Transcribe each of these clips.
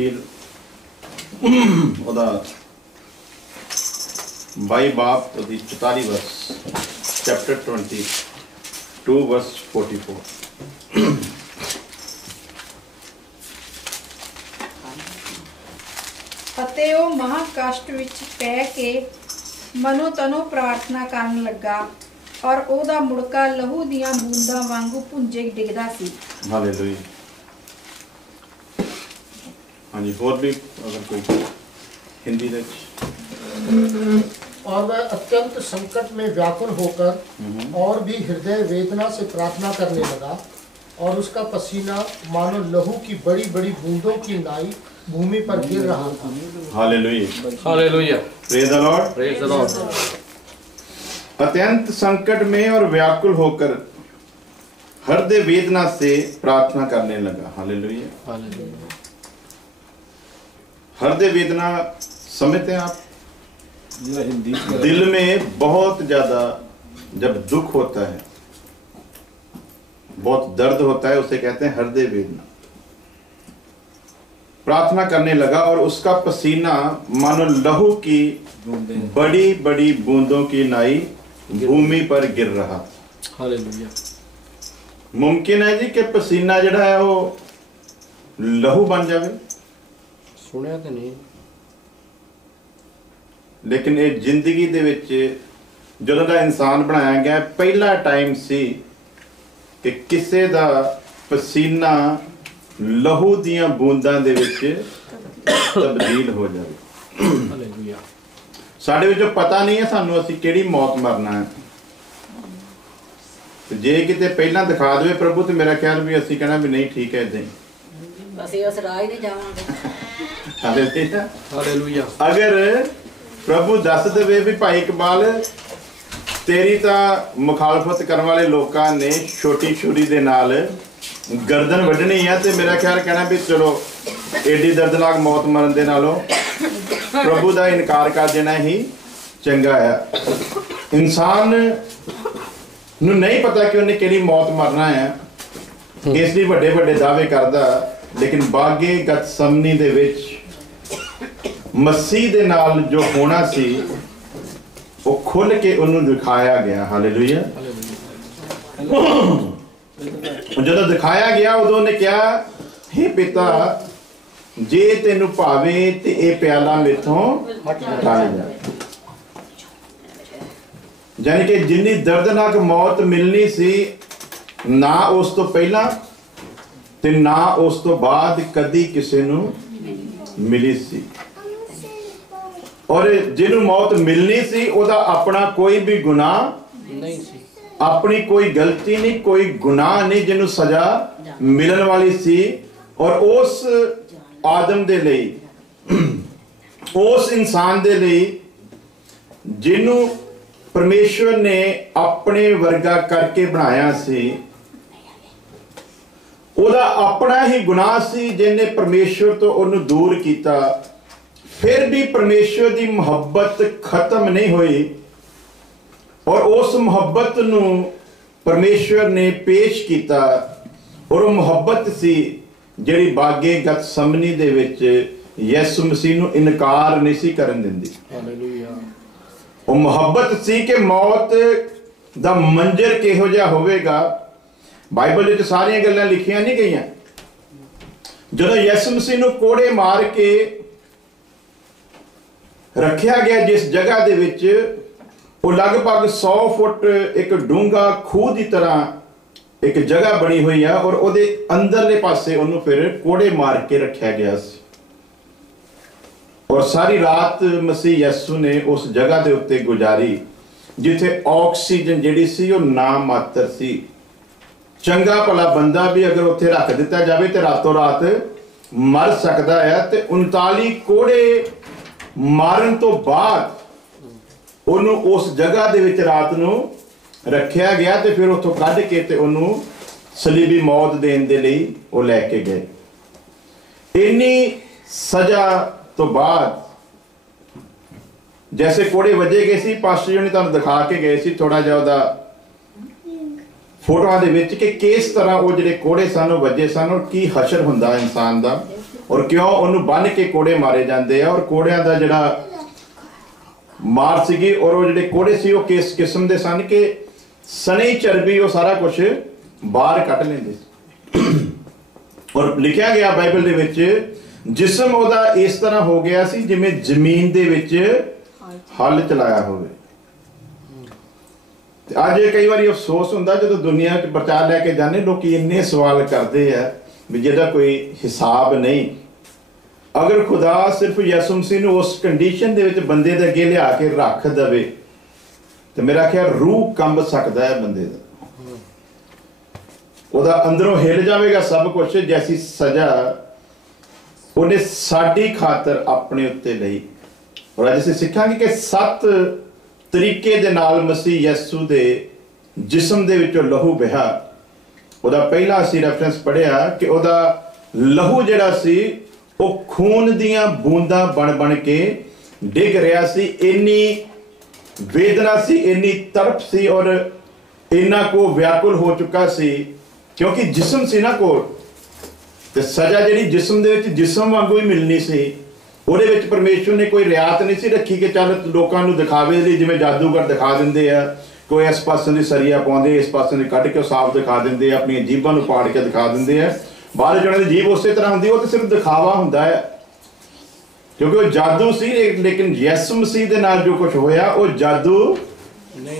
इंजील ਉਹਦਾ 22 ਬਾਬ ਉਹਦੀ 44 वर्स चैप्टर 22 वर्स 44। ਅਤੇ ਉਹ ਮਹਾ ਕਸ਼ਟ ਵਿੱਚ ਪੈ ਕੇ ਮਨੋ ਤਨੋ ਪ੍ਰਾਰਥਨਾ ਕਰਨ ਲੱਗਾ ਔਰ ਉਹਦਾ ਮੁੜਕਾ ਲਹੂ ਦੀਆਂ ਬੂੰਦਾਂ ਵਾਂਗੂ ਪੁੰਜੇ ਡਿੱਗਦਾ ਸੀ। हालेलुया। हाँ जी, और भी अगर कोई हिंदी दे। और वह अत्यंत संकट में व्याकुल होकर और भी हृदय वेदना से प्रार्थना करने लगा और उसका पसीना मानो लहू की बड़ी बड़ी बूंदों की नाई भूमि पर गिर रहा था। Hallelujah, hallelujah, praise the Lord, praise the Lord. अत्यंत संकट में और व्याकुल होकर हृदय वेदना से प्रार्थना करने लगा। Hallelujah, hallelujah. हृदय वेदना समझते हैं आप? दिल में बहुत ज्यादा जब दुख होता है, बहुत दर्द होता है, उसे कहते हैं हृदय वेदना। प्रार्थना करने लगा और उसका पसीना मानो लहू की बड़ी बड़ी बूंदों की नाई भूमि पर गिर रहा था। हालेलुया। मुमकिन है जी कि पसीना जड़ा है वो लहू बन जाए, सुनिया तो नहीं, लेकिन ये जिंदगी दे विच ਜਦੋਂ ਦਾ ਇਨਸਾਨ ਬਣਾਇਆ ਗਿਆ ਪਹਿਲਾ ਟਾਈਮ ਸੀ ਕਿ ਕਿਸੇ ਦਾ ਪਸੀਨਾ ਲਹੂ ਦੀਆਂ ਬੂੰਦਾਂ ਦੇ ਵਿੱਚ ਤਬਦੀਲ ਹੋ ਜਾਵੇ। हालेलुया। ਸਾਡੇ ਵਿੱਚੋਂ ਪਤਾ ਨਹੀਂ ਹੈ ਸਾਨੂੰ ਅਸੀਂ ਕਿਹੜੀ ਮੌਤ ਮਰਨਾ ਹੈ। ਤੇ ਜੇ ਕਿਤੇ ਪਹਿਲਾਂ ਦਿਖਾ ਦੇਵੇ ਪ੍ਰਭੂ ਤੇ ਮੇਰਾ ਖਿਆਲ ਵੀ ਅਸੀਂ ਕਹਿਣਾ ਵੀ ਨਹੀਂ ਠੀਕ ਹੈ ਇਦਾਂ ਹੀ। ਅਸੀਂ ਉਸ ਰਾਹ ਹੀ ਨਹੀਂ ਜਾਵਾਂਗੇ। Hallelujah, hallelujah. ਅਗਰ ਪ੍ਰਭੂ ਦੱਸ ਦੇਵੇ ਵੀ ਭਾਈ ਇਕਬਾਲ ਤੇਰੀ ਤਾਂ ਮੁਖਾਲਫਤ ਕਰਨ ਵਾਲੇ ਲੋਕਾਂ ਨੇ ਛੋਟੀ ਛੁਰੀ ਦੇ ਨਾਲ ਗਰਦਨ ਵੱਢਣੀ ਆ ਤੇ ਮੇਰਾ ਖਿਆਲ ਕਹਿਣਾ ਵੀ ਚਲੋ ਏਡੀ ਦਰਦਨਾਕ ਮੌਤ ਮਰਨ ਦੇ ਨਾਲੋਂ ਪ੍ਰਭੂ ਦਾ ਇਨਕਾਰ ਕਰ ਦੇਣਾ ਹੀ ਚੰਗਾ ਆ। ਇਨਸਾਨ ਨੂੰ ਨਹੀਂ ਪਤਾ ਕਿ ਉਹਨੇ ਕਿਹੜੀ ਮੌਤ ਮਰਨਾ ਹੈ, ਇਸ ਲਈ ਵੱਡੇ ਵੱਡੇ ਦਾਅਵੇ ਕਰਦਾ, ਲੇਕਿਨ ਬਾਗੇ ਗਤਸਮਨੀ ਦੇ ਵਿੱਚ ਮਸੀਹ ਦੇ ਨਾਲ ਜੋ ਹੋਣਾ ਸੀ ਉਹ ਖੁੱਲ ਕੇ ਉਹਨੂੰ ਦਿਖਾਇਆ ਗਿਆ। ਹਾਲੇਲੂਇਆ। ਜਦੋਂ ਦਿਖਾਇਆ ਗਿਆ ਉਦੋਂ ਉਹਨੇ ਕਿਹਾ, ਹੇ ਪਿਤਾ ਜੇ ਤੈਨੂੰ ਭਾਵੇਂ ਤੇ ਇਹ ਪਿਆਲਾ ਮੇਥੋਂ ਹਟਾ ਜਾ। ਯਾਨੀ ਕਿ ਜਿੰਨੀ ਦਰਦਨਾਕ ਮੌਤ ਮਿਲਣੀ ਸੀ ਨਾ ਉਸ ਤੋਂ ਪਹਿਲਾਂ ਤੇ ਨਾ ਉਸ ਤੋਂ ਬਾਅਦ ਕਦੀ ਕਿਸੇ ਨੂੰ ਮਿਲੀ ਸੀ। और जिन्हों मौत मिलनी सी ओदा अपना कोई भी गुनाह नहीं सी, अपनी कोई गलती नहीं, कोई गुनाह नहीं, जिन्हों सजा मिलन वाली सी। और उस आदम दे लई, उस इंसान दे लई जिन्हों परमेश्वर ने अपने वर्गा करके बनाया सी, ओदा अपना ही गुनाह सी जिन्हें परमेश्वर तो उन्हें दूर किया। फिर भी परमेश्वर की मुहब्बत खत्म नहीं हुई और उस मुहब्बत नू परमेश्वर ने पेश किया। और वो मुहब्बत सी जिहड़ी बागे गतसमनी दे विच यसु मसीह नू इनकार नहीं सी करन दिंदी। हालेलुया। वो मुहब्बत सी कि मौत दा मंजर किहो जिहा होवेगा। बाइबल विच सारियां गल्लां लिखियां नहीं गईयां। जदों यसु मसीह नू कोड़े मार के रखा गया जिस जगह दे विच वो लगभग 100 फुट एक डूंगा खूह की तरह एक जगह बनी हुई है और उहदे अंदरले पासे उन्होंने फिर कोड़े मार के रखा गया और सारी रात मसीह यसू ने उस जगह के उत्ते गुजारी जिथे ऑक्सीजन जिहड़ी सी वो ना मात्र सी। चंगा भला बंदा भी अगर उत्थे रख दिता जाए तो रातों रात मर सकता है। तो 39 कोड़े मारन तो बाद उन्हों उस जगह दे विच रात नूं रखिया गया तो फिर उतों कढ़ के ते उन्हों सलीबी मौत देने दे लई वो लैके गए। इन्नी सजा तो बाद जैसे कोड़े वजे गए सी, पास्टर जी ने तुहानूं दिखा के गए सी थोड़ा जिहा उहदा फोटोआं दे विच कि किस तरह वो जिहड़े कोड़े सन वजे सन और की हशर हुंदा इंसान दा। और क्यों ਉਹਨੂੰ ਬੰਨ ਕੇ ਕੋੜੇ ਮਾਰੇ ਜਾਂਦੇ ਆ। ਔਰ ਕੋੜਿਆਂ ਦਾ ਜਿਹੜਾ ਮਾਰ ਸੀਗੀ ਔਰ ਉਹ ਜਿਹੜੇ ਕੋੜੇ ਸੀ ਉਹ ਕਿਸ ਕਿਸਮ ਦੇ ਸਨ ਕਿ ਸਣੀ ਚਰਬੀ ਉਹ ਸਾਰਾ ਕੁਝ ਬਾਹਰ ਕੱਢ ਲੈਂਦੇ ਸੀ। ਔਰ ਲਿਖਿਆ ਗਿਆ ਬਾਈਬਲ ਦੇ ਵਿੱਚ ਜਿਸਮ ਉਹਦਾ ਇਸ ਤਰ੍ਹਾਂ ਹੋ ਗਿਆ ਸੀ ਜਿਵੇਂ ਜ਼ਮੀਨ ਦੇ ਵਿੱਚ ਹਲ ਚਲਾਇਆ ਹੋਵੇ। ਤੇ ਅੱਜ ਕਈ ਵਾਰੀ ਅਫਸੋਸ ਹੁੰਦਾ ਜਦੋਂ ਦੁਨੀਆ 'ਚ ਪ੍ਰਚਾਰ ਲੈ ਕੇ ਜਾਂਦੇ ਲੋਕੀ ਇੰਨੇ ਸਵਾਲ ਕਰਦੇ ਆ ਵੀ ਜਿਹਦਾ ਕੋਈ ਹਿਸਾਬ ਨਹੀਂ। ਅਗਰ ਖੁਦਾ ਸਿਰਫ ਯਿਸੂ ਮਸੀਹ ਨੂੰ ਉਸ ਕੰਡੀਸ਼ਨ ਦੇ ਵਿੱਚ ਬੰਦੇ ਦੇ ਅੱਗੇ ਲਿਆ ਕੇ ਰੱਖ ਦਵੇ ਤੇ ਮੇਰਾ ਖਿਆਲ ਰੂਹ ਕੰਬ ਸਕਦਾ ਹੈ ਬੰਦੇ ਦਾ, ਉਹਦਾ ਅੰਦਰੋਂ ਹਿੱਲ ਜਾਵੇਗਾ ਸਭ ਕੁਝ। ਜੈਸੀ ਸਜ਼ਾ ਉਹਨੇ ਸਾਡੀ ਖਾਤਰ ਆਪਣੇ ਉੱਤੇ ਲਈ। ਔਰ ਅੱਜ ਅਸੀਂ ਸਿੱਖਾਂਗੇ ਕਿ 7 ਤਰੀਕੇ ਦੇ ਨਾਲ ਮਸੀਹ ਯਿਸੂ ਦੇ ਜਿਸਮ ਦੇ ਵਿੱਚੋਂ ਲਹੂ ਵਹਿਆ। ਉਹਦਾ ਪਹਿਲਾ ਅਸੀਂ ਰੈਫਰੈਂਸ ਪੜ੍ਹਿਆ ਕਿ ਉਹਦਾ ਲਹੂ ਜਿਹੜਾ ਸੀ ਉਹ ਖੂਨ ਦੀਆਂ ਬੂੰਦਾਂ ਬਣ ਬਣ ਕੇ ਡਿੱਗ ਰਿਹਾ ਸੀ। ਇੰਨੀ ਵੇਦਨਾ ਸੀ, ਇੰਨੀ ਤੜਪ ਸੀ ਔਰ ਇੰਨਾ ਕੋ ਵਿਆਕੁਲ ਹੋ ਚੁੱਕਾ ਸੀ ਕਿਉਂਕਿ ਜਿਸਮ ਸੀ ਨਾ ਕੋਲ। ਤੇ ਸਜ਼ਾ ਜਿਹੜੀ ਜਿਸਮ ਦੇ ਵਿੱਚ ਜਿਸਮ ਵਾਂਗੂ ਹੀ ਮਿਲਣੀ ਸੀ, ਉਹਦੇ ਵਿੱਚ ਪਰਮੇਸ਼ਵਰ ਨੇ ਕੋਈ ਰਿਆਤ ਨਹੀਂ ਸੀ ਰੱਖੀ ਕਿ ਚੱਲ ਲੋਕਾਂ ਨੂੰ ਦਿਖਾਵੇ ਲਈ ਜਿਵੇਂ ਜਾਦੂਗਰ ਦਿਖਾ ਦਿੰਦੇ ਆ, ਕੋਈ ਇਸ ਪਾਸੇ ਦੀ ਸਰੀਆ ਪਾਉਂਦੇ ਇਸ ਪਾਸੇ ਦੀ ਕੱਢ ਕੇ ਸਾਫ਼ ਦਿਖਾ ਦਿੰਦੇ ਆ, ਆਪਣੀਆਂ ਜੀਭਾਂ ਨੂੰ ਪਾੜ ਕੇ ਦਿਖਾ ਦਿੰਦੇ ਆ। ਬਾਹਰ ਜਿਹਨਾਂ ਦੀ ਜੀਭ ਉਸੇ ਤਰ੍ਹਾਂ ਹੁੰਦੀ ਉਹ ਤਾਂ ਸਿਰਫ ਦਿਖਾਵਾ ਹੁੰਦਾ ਹੈ ਕਿਉਂਕਿ ਉਹ ਜਾਦੂ ਸੀ। ਲੇਕਿਨ ਯਿਸੂ ਮਸੀਹ ਦੇ ਨਾਲ ਜੋ ਕੁਝ ਹੋਇਆ ਉਹ ਜਾਦੂ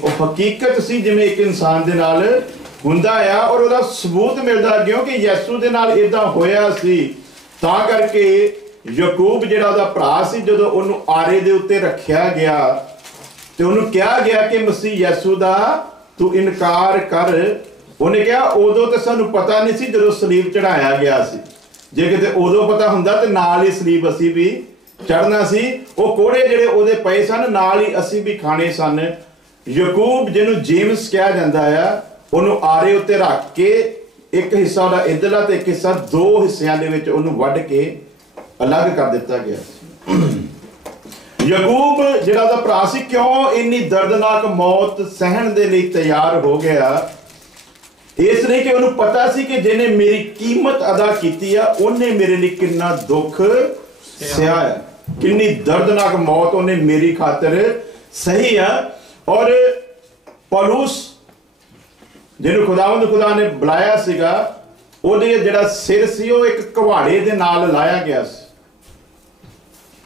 ਉਹ ਹਕੀਕਤ ਸੀ ਜਿਵੇਂ ਇੱਕ ਇਨਸਾਨ ਦੇ ਨਾਲ ਹੁੰਦਾ ਆ। ਔਰ ਉਹਦਾ ਸਬੂਤ ਮਿਲਦਾ ਅੱਗਿਓਂ ਕਿ ਯਿਸੂ ਦੇ ਨਾਲ ਇਦਾਂ ਹੋਇਆ ਸੀ। ਤਾਂ ਕਰਕੇ ਯਾਕੂਬ ਜਿਹੜਾ ਉਹਦਾ ਭਰਾ ਸੀ ਜਦੋਂ ਉਹਨੂੰ ਆਰੇ ਦੇ ਉੱਤੇ ਰੱਖਿਆ ਗਿਆ ਤੇ ਉਹਨੂੰ ਕਿਹਾ ਗਿਆ ਕਿ ਮਸੀਹ ਯਿਸੂ ਦਾ ਤੂੰ ਇਨਕਾਰ ਕਰ, ਉਹਨੇ ਕਿਹਾ ਉਦੋਂ ਤਾਂ ਸਾਨੂੰ ਪਤਾ ਨਹੀਂ ਸੀ ਜਦੋਂ ਸਲੀਬ ਚੜਾਇਆ ਗਿਆ ਸੀ। ਜੇ ਕਿਤੇ ਉਦੋਂ ਪਤਾ ਹੁੰਦਾ ਤੇ ਨਾਲ ਹੀ ਸਲੀਬ ਅਸੀਂ ਵੀ ਚੜਨਾ ਸੀ। ਉਹ ਕੋੜੇ ਜਿਹੜੇ ਉਹਦੇ ਪਏ ਸਨ ਨਾਲ ਹੀ ਅਸੀਂ ਵੀ ਖਾਣੇ ਸਨ। ਯਾਕੂਬ ਜਿਹਨੂੰ ਜੇਮਸ ਕਿਹਾ ਜਾਂਦਾ ਆ ਉਹਨੂੰ ਆਰੇ ਉੱਤੇ ਰੱਖ ਕੇ ਇੱਕ ਹਿੱਸਾ ਉਹਦਾ ਇੱਧਰਲਾ ਤੇ ਇੱਕ ਹਿੱਸਾ 2 ਹਿੱਸਿਆਂ ਦੇ ਵਿੱਚ ਉਹਨੂੰ ਵੱਢ ਕੇ ਅਲੱਗ ਕਰ ਦਿੱਤਾ ਗਿਆ ਸੀ। ਯਾਕੂਬ ਜਿਹੜਾ ਉਹਦਾ ਭਰਾ ਸੀ ਕਿਉਂ ਇੰਨੀ ਦਰਦਨਾਕ ਮੌਤ ਸਹਿਣ ਦੇ ਲਈ ਤਿਆਰ ਹੋ ਗਿਆ? ਇਸ ਲਈ ਕਿ ਉਹਨੂੰ ਪਤਾ ਸੀ ਕਿ ਜਿਹਨੇ ਮੇਰੀ ਕੀਮਤ ਅਦਾ ਕੀਤੀ ਆ ਉਹਨੇ ਮੇਰੇ ਲਈ ਕਿੰਨਾ ਦੁੱਖ ਸਹਿਆ ਹੈ, ਕਿੰਨੀ ਦਰਦਨਾਕ ਮੌਤ ਉਹਨੇ ਮੇਰੀ ਖਾਤਰ ਸਹੀ ਆ। ਔਰ ਪੌਲੁਸ ਜਿਹਨੂੰ ਖੁਦਾ ਨੇ ਬੁਲਾਇਆ ਸੀਗਾ ਉਹਦੇ ਜਿਹੜਾ ਸਿਰ ਸੀ ਉਹ ਇੱਕ ਕੁਹਾੜੇ ਦੇ ਨਾਲ ਲਾਇਆ ਗਿਆ ਸੀ।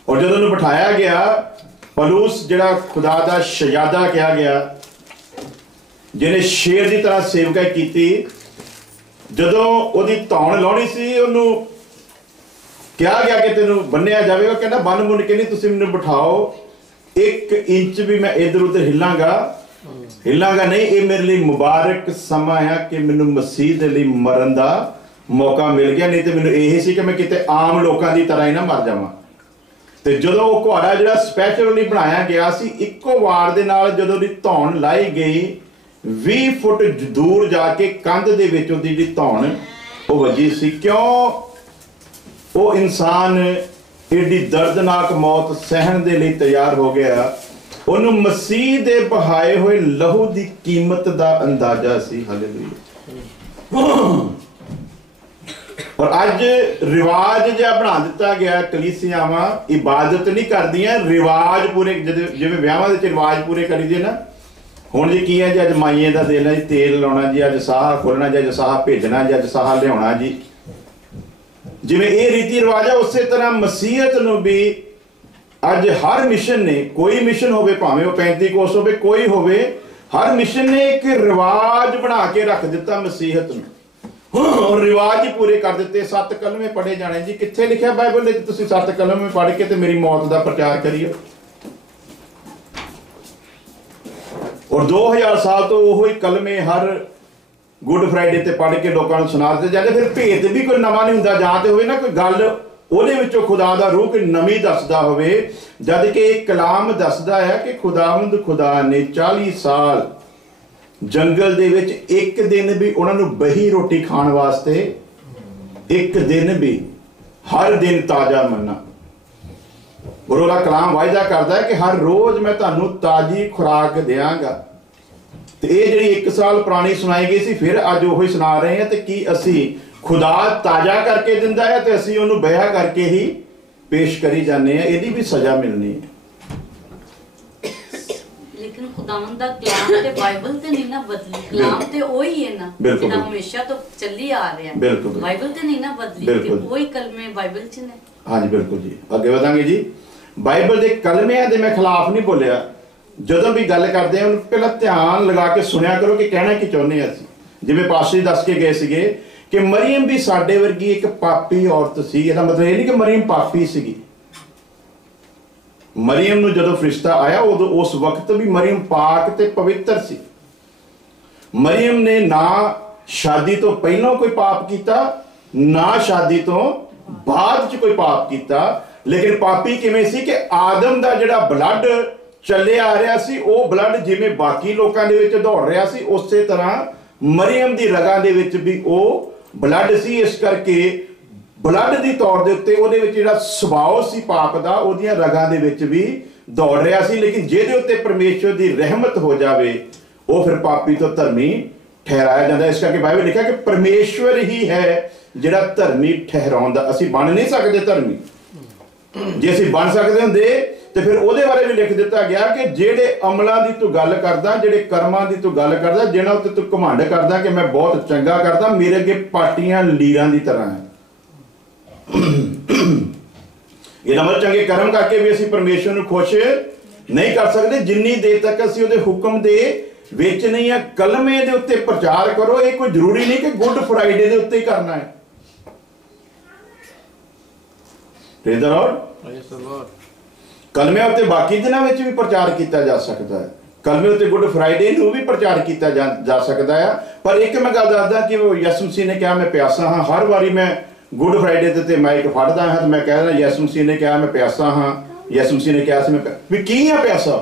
ਔਰ ਜਦੋਂ ਉਹਨੂੰ ਬਿਠਾਇਆ ਗਿਆ ਪੌਲੁਸ ਜਿਹੜਾ ਖੁਦਾ ਦਾ ਸ਼ਹਿਜ਼ਾਦਾ ਕਿਹਾ ਗਿਆ ਜਿਹਨੇ ਸ਼ੇਰ ਦੀ ਤਰ੍ਹਾਂ ਸੇਵਕਾਈ ਕੀਤੀ, ਜਦੋਂ ਉਹਦੀ ਧੌਣ ਲਾਉਣੀ ਸੀ ਉਹਨੂੰ ਕਿਹਾ ਗਿਆ ਕਿ ਤੈਨੂੰ ਬੰਨਿਆ ਜਾਵੇਗਾ। ਕਹਿੰਦਾ ਬੰਨ ਬੁੰਨ ਕੇ ਨਹੀਂ, ਤੁਸੀਂ ਮੈਨੂੰ ਬਿਠਾਓ, 1 ਇੰਚ ਵੀ ਮੈਂ ਇੱਧਰ ਉੱਧਰ ਹਿੱਲਾਂਗਾ ਨਹੀਂ। ਇਹ ਮੇਰੇ ਲਈ ਮੁਬਾਰਕ ਸਮਾਂ ਆ ਕਿ ਮੈਨੂੰ ਮਸੀਹ ਦੇ ਲਈ ਮਰਨ ਦਾ ਮੌਕਾ ਮਿਲ ਗਿਆ, ਨਹੀਂ ਤੇ ਮੈਨੂੰ ਇਹ ਸੀ ਕਿ ਮੈਂ ਕਿਤੇ ਆਮ ਲੋਕਾਂ ਦੀ ਤਰ੍ਹਾਂ ਹੀ ਨਾ ਮਰ ਜਾਵਾਂ। ਤੇ ਜਦੋਂ ਉਹ ਘੋੜਾ ਜਿਹੜਾ ਸਪੈਸ਼ਲੀ ਬਣਾਇਆ ਗਿਆ ਸੀ ਇੱਕੋ ਵਾਰ ਦੇ ਨਾਲ ਜਦੋਂ ਉਹਦੀ ਧੌਣ ਲਾਈ ਗਈ 20 ਫੁੱਟ ਦੂਰ ਜਾ ਕੇ ਕੰਧ ਦੇ ਵਿੱਚ ਉਹਦੀ ਜਿਹੜੀ ਧੌਣ ਉਹ ਵੱਜੀ ਸੀ। ਕਿਉਂ ਉਹ ਇਨਸਾਨ ਏਡੀ ਦਰਦਨਾਕ ਮੌਤ ਸਹਿਣ ਦੇ ਲਈ ਤਿਆਰ ਹੋ ਗਿਆ? ਉਹਨੂੰ ਮਸੀਹ ਦੇ ਬਹਾਏ ਹੋਏ ਲਹੂ ਦੀ ਕੀਮਤ ਦਾ ਅੰਦਾਜ਼ਾ ਸੀ। ਹਾਲੇਲੂਇਆ। ਔਰ ਅੱਜ ਰਿਵਾਜ ਜਿਹਾ ਬਣਾ ਦਿੱਤਾ ਗਿਆ, ਕਲੀਸਿਆਵਾਂ ਇਬਾਦਤ ਨਹੀਂ ਕਰਦੀਆਂ, ਰਿਵਾਜ ਪੂਰੇ ਜਿਵੇਂ ਵਿਆਹਾਂ ਦੇ ਵਿੱਚ ਰਿਵਾਜ ਪੂਰੇ ਕਰੀਦੇ ਨਾ। ਹੁਣ ਜੀ ਕੀ ਹੈ ਜੀ, ਅੱਜ ਮਾਈਏ ਦਾ ਦੇਣਾ ਜੀ, ਤੇਲ ਲਾਉਣਾ ਜੀ, ਅੱਜ ਸਾਹ ਖੋਲਣਾ ਜੀ, ਅੱਜ ਸਾਹ ਭੇਜਣਾ ਜੀ, ਅੱਜ ਸਾਹ ਲਿਆਉਣਾ ਜੀ। ਜਿਵੇਂ ਇਹ ਰੀਤੀ ਰਿਵਾਜ ਹੈ ਉਸੇ ਤਰ੍ਹਾਂ ਮਸੀਹਤ ਨੂੰ ਵੀ ਅੱਜ ਹਰ ਮਿਸ਼ਨ ਨੇ, ਕੋਈ ਮਿਸ਼ਨ ਹੋਵੇ ਭਾਵੇਂ ਉਹ 35 ਕੋਸ ਹੋਵੇ ਕੋਈ ਹੋਵੇ, ਹਰ ਮਿਸ਼ਨ ਨੇ ਇੱਕ ਰਿਵਾਜ ਬਣਾ ਕੇ ਰੱਖ ਦਿੱਤਾ ਮਸੀਹਤ ਨੂੰ। ਔਰ ਰਿਵਾਜ ਹੀ ਪੂਰੇ ਕਰ ਦਿੱਤੇ। 7 ਕਲਮੇ ਪੜ੍ਹੇ ਜਾਣੇ ਜੀ। ਕਿੱਥੇ ਲਿਖਿਆ ਬਾਈਬਲ ਵਿੱਚ ਤੁਸੀਂ 7 ਕਲਮੇ ਪੜ੍ਹ ਕੇ ਤੇ ਮੇਰੀ ਮੌਤ ਦਾ ਪ੍ਰਚਾਰ ਕਰੀਓ? ਔਰ 2000 ਸਾਲ ਤੋਂ ਉਹੀ ਕਲਮੇ ਹਰ ਗੁੱਡ ਫਰਾਈਡੇ ਤੇ ਪੜ੍ਹ ਕੇ ਲੋਕਾਂ ਨੂੰ ਸੁਣਾ ਦਿੱਤੇ ਜਾਂਦੇ। ਫਿਰ ਭੇਤ ਵੀ ਕੋਈ ਨਵਾਂ ਨਹੀਂ ਹੁੰਦਾ, ਜਾਂ ਤੇ ਹੋਵੇ ਨਾ ਕੋਈ ਗੱਲ ਉਹਦੇ ਵਿੱਚੋਂ ਖੁਦਾ ਦਾ ਰੂਹ ਕੋਈ ਨਵੀਂ ਦੱਸਦਾ ਹੋਵੇ, ਜਦ ਕਿ ਇਹ ਕਲਾਮ ਦੱਸਦਾ ਹੈ ਕਿ ਖੁਦਾਵੰਦ ਖੁਦਾ ਨੇ 40 ਸਾਲ ਜੰਗਲ ਦੇ ਵਿੱਚ ਇੱਕ ਦਿਨ ਵੀ ਉਹਨਾਂ ਨੂੰ ਬਹੀ ਰੋਟੀ ਖਾਣ ਵਾਸਤੇ, ਇੱਕ ਦਿਨ ਵੀ, ਹਰ ਦਿਨ ਤਾਜ਼ਾ ਮੰਨਾ। ਔਰ ਉਹਦਾ ਕਲਾਮ ਵਾਅਦਾ ਕਰਦਾ ਹੈ ਕਿ ਹਰ ਰੋਜ਼ ਮੈਂ ਤੁਹਾਨੂੰ ਤਾਜ਼ੀ ਖੁਰਾਕ ਦਿਆਂਗਾ। ਤੇ ਇਹ ਜਿਹੜੀ 1 ਸਾਲ ਪੁਰਾਣੀ ਸੁਣਾਈ ਗਈ ਸੀ ਫਿਰ ਅੱਜ ਉਹੀ ਸੁਣਾ ਰਹੇ ਹਾਂ। ਤੇ ਕੀ ਅਸੀਂ खुदा ताजा करके दिंदा है तो असीं उहनूं बहा करके ही पेश करी जाने हैं, ਇਹਦੀ भी सज़ा मिलनी है। लेकिन खुदावंद दा कलाम ते बाइबल ते नहीं ना बदली, कलाम ते वही है ना बिल्कुल, जिहड़ा हमेशा तो चली आ रहा है। बिल्कुल, बाइबल ते नहीं ना बदली, बिल्कुल। ते वही कलमे बाइबल च ने। हाँ जी बिल्कुल जी, अगे वधांगे जी। बाइबल के कलमिਆਂ ਦੇ मैं खिलाफ नहीं बोलिया, ਜਦੋਂ भी गल करते हैं पहला ध्यान लगा के सुनिया करो कि कहना की चाहुंदे हैं असीं। जिवें पास्टर जी दस के गए सीगे कि मरियम भी साडे वर्गी एक पापी औरत सी, ਇਹਦਾ मतलब ਇਹ नहीं कि मरियम पापी सीगी। मरियम ਨੂੰ ਜਦੋਂ ਫਰਿਸ਼ਤਾ ਆਇਆ ਉਦੋਂ ਉਸ ਵਕਤ ਵੀ ਮरियम ਪਾਕ ਤੇ ਪਵਿੱਤਰ ਸੀ। मरियम ने ना शादी तो पहलों कोई पाप किया, ना शादी तो बाद च कोई पाप किया, लेकिन पापी किवें सी कि आदम दा जिहड़ा ब्लड चले आ रहा सी, वो ब्लड जिवें बाकी लोकां दे विच दौड़ रहा सी, उसे तरह मरियम दी रगां दे विच भी वो ब्लड सी। इस करके ब्लड दी तौर दे उत्ते ਉਹਦੇ ਵਿੱਚ ਜਿਹੜਾ ਸੁਭਾਅ ਸੀ ਪਾਪ ਦਾ, ਉਹਦੀਆਂ ਰਗਾਂ ਦੇ ਵਿੱਚ ਵੀ ਦੌੜ ਰਿਹਾ ਸੀ। ਲੇਕਿਨ ਜਿਹਦੇ ਉੱਤੇ ਪਰਮੇਸ਼ਵਰ ਦੀ ਰਹਿਮਤ ਹੋ ਜਾਵੇ ਉਹ ਫਿਰ ਪਾਪੀ ਤੋਂ ਧਰਮੀ ਠਹਿਰਾਇਆ ਜਾਂਦਾ। ਇਸ ਕਰਕੇ ਬਾਈਬਲ ਲਿਖਿਆ ਕਿ ਪਰਮੇਸ਼ਵਰ ਹੀ ਹੈ ਜਿਹੜਾ ਧਰਮੀ ਠਹਿਰਾਉਂਦਾ। ਅਸੀਂ ਬਣ ਨਹੀਂ ਸਕਦੇ ਧਰਮੀ। ਜੇ ਅਸੀਂ ਬਣ ਸਕਦੇ ਹੁੰਦੇ ਤੇ ਫਿਰ ਉਹਦੇ ਬਾਰੇ ਵੀ ਲਿਖ ਦਿੱਤਾ ਗਿਆ ਕਿ ਜਿਹੜੇ ਅਮਲਾਂ ਦੀ ਤੂੰ ਗੱਲ ਕਰਦਾ, ਜਿਹੜੇ ਕਰਮਾਂ ਦੀ ਤੂੰ ਗੱਲ ਕਰਦਾ, ਜਿਹਨਾਂ ਉੱਤੇ ਤੂੰ ਘਮੰਡ ਕਰਦਾ ਕਿ ਮੈਂ ਬਹੁਤ ਚੰਗਾ ਕਰਦਾ, ਮੇਰੇ ਅੱਗੇ ਪਾਟੀਆਂ ਲੀਰਾਂ ਦੀ ਤਰ੍ਹਾਂ ਹੈ। ਇਹ ਨਮਰ ਚੰਗੇ ਕਰਮ ਕਰਕੇ ਵੀ ਅਸੀਂ ਪਰਮੇਸ਼ਵਰ ਨੂੰ ਖੁਸ਼ ਨਹੀਂ ਕਰ ਸਕਦੇ ਜਿੰਨੀ ਦੇਰ ਤੱਕ ਅਸੀਂ ਉਹਦੇ ਹੁਕਮ ਦੇ ਵਿੱਚ ਨਹੀਂ ਆ। ਕਲਮੇ ਦੇ ਉੱਤੇ ਪ੍ਰਚਾਰ ਕਰੋ, ਇਹ ਕੋਈ ਜ਼ਰੂਰੀ ਨਹੀਂ ਕਿ ਗੁੱਡ ਫਰਾਈਡੇ ਦੇ ਉੱਤੇ ਹੀ ਕਰਨਾ ਹੈ। Praise the Lord. ਕਲਮੇ ਉੱਤੇ ਬਾਕੀ ਦਿਨਾਂ ਵਿੱਚ ਵੀ ਪ੍ਰਚਾਰ ਕੀਤਾ ਜਾ ਸਕਦਾ ਹੈ। ਕਲਮੇ ਉੱਤੇ ਗੁੱਡ ਫਰਾਈਡੇ ਨੂੰ ਵੀ ਪ੍ਰਚਾਰ ਕੀਤਾ ਜਾ ਸਕਦਾ ਹੈ। ਪਰ ਇੱਕ ਮੈਂ ਗੱਲ ਦੱਸਦਾ ਕਿ ਉਹ ਯਿਸੂ ਮਸੀਹ ਨੇ ਕਿਹਾ ਮੈਂ ਪਿਆਸਾ ਹਾਂ। ਹਰ ਵਾਰੀ ਮੈਂ ਗੁੱਡ ਫਰਾਈਡੇ ਤੇ ਮਾਈਕ ਫੜਦਾ ਹਾਂ ਤੇ ਮੈਂ ਕਹਿ ਦਿੰਦਾ ਯਿਸੂ ਮਸੀਹ ਨੇ ਕਿਹਾ ਮੈਂ ਪਿਆਸਾ ਹਾਂ, ਯਿਸੂ ਮਸੀਹ ਨੇ ਕਿਹਾ ਸੀ ਮੈਂ ਵੀ ਕੀ ਆ ਪਿਆਸਾ,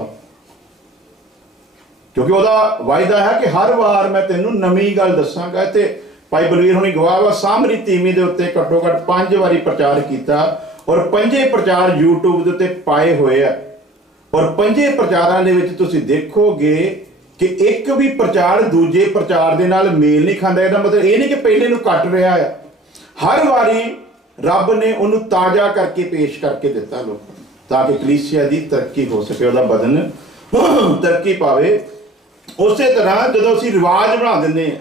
ਕਿਉਂਕਿ ਉਹਦਾ ਵਾਅਦਾ ਹੈ ਕਿ ਹਰ ਵਾਰ ਮੈਂ ਤੈਨੂੰ ਨਵੀਂ ਗੱਲ ਦੱਸਾਂਗਾ। ਤੇ ਭਾਈ ਬਲਵੀਰ ਹੁਣੀ ਗਵਾਹ ਵਾ, ਸਾਮਰੀ ਤੀਵੀਂ ਦੇ ਉੱਤੇ ਘੱਟੋ ਘੱਟ 5 ਵਾਰੀ ਪ੍ਰਚਾਰ ਕੀਤਾ ਔਰ 5 ਪ੍ਰਚਾਰ YouTube ਦੇ ਉੱਤੇ ਪਾਏ ਹੋਏ ਆ। ਔਰ 5 ਪ੍ਰਚਾਰਾਂ ਦੇ ਵਿੱਚ ਤੁਸੀਂ ਦੇਖੋਗੇ ਕਿ ਇੱਕ ਵੀ ਪ੍ਰਚਾਰ ਦੂਜੇ ਪ੍ਰਚਾਰ ਦੇ ਨਾਲ ਮੇਲ ਨਹੀਂ ਖਾਂਦਾ। ਇਹਦਾ ਮਤਲਬ ਇਹ ਨਹੀਂ ਕਿ ਪਹਿਲੇ ਨੂੰ ਕੱਟ ਰਿਹਾ ਹੈ। ਹਰ ਵਾਰੀ ਰੱਬ ਨੇ ਉਹਨੂੰ ਤਾਜ਼ਾ ਕਰਕੇ ਪੇਸ਼ ਕਰਕੇ ਦਿੱਤਾ ਲੋਕਾਂ ਨੂੰ, ਤਾਂ ਕਿ ਕਲੀਸਿਆ ਦੀ ਤਰੱਕੀ ਹੋ ਸਕੇ, ਉਹਦਾ ਬਦਨ ਤਰੱਕੀ ਪਾਵੇ। ਉਸੇ ਤਰ੍ਹਾਂ ਜਦੋਂ ਅਸੀਂ ਰਿਵਾਜ ਬਣਾ ਦਿੰਦੇ ਹਾਂ,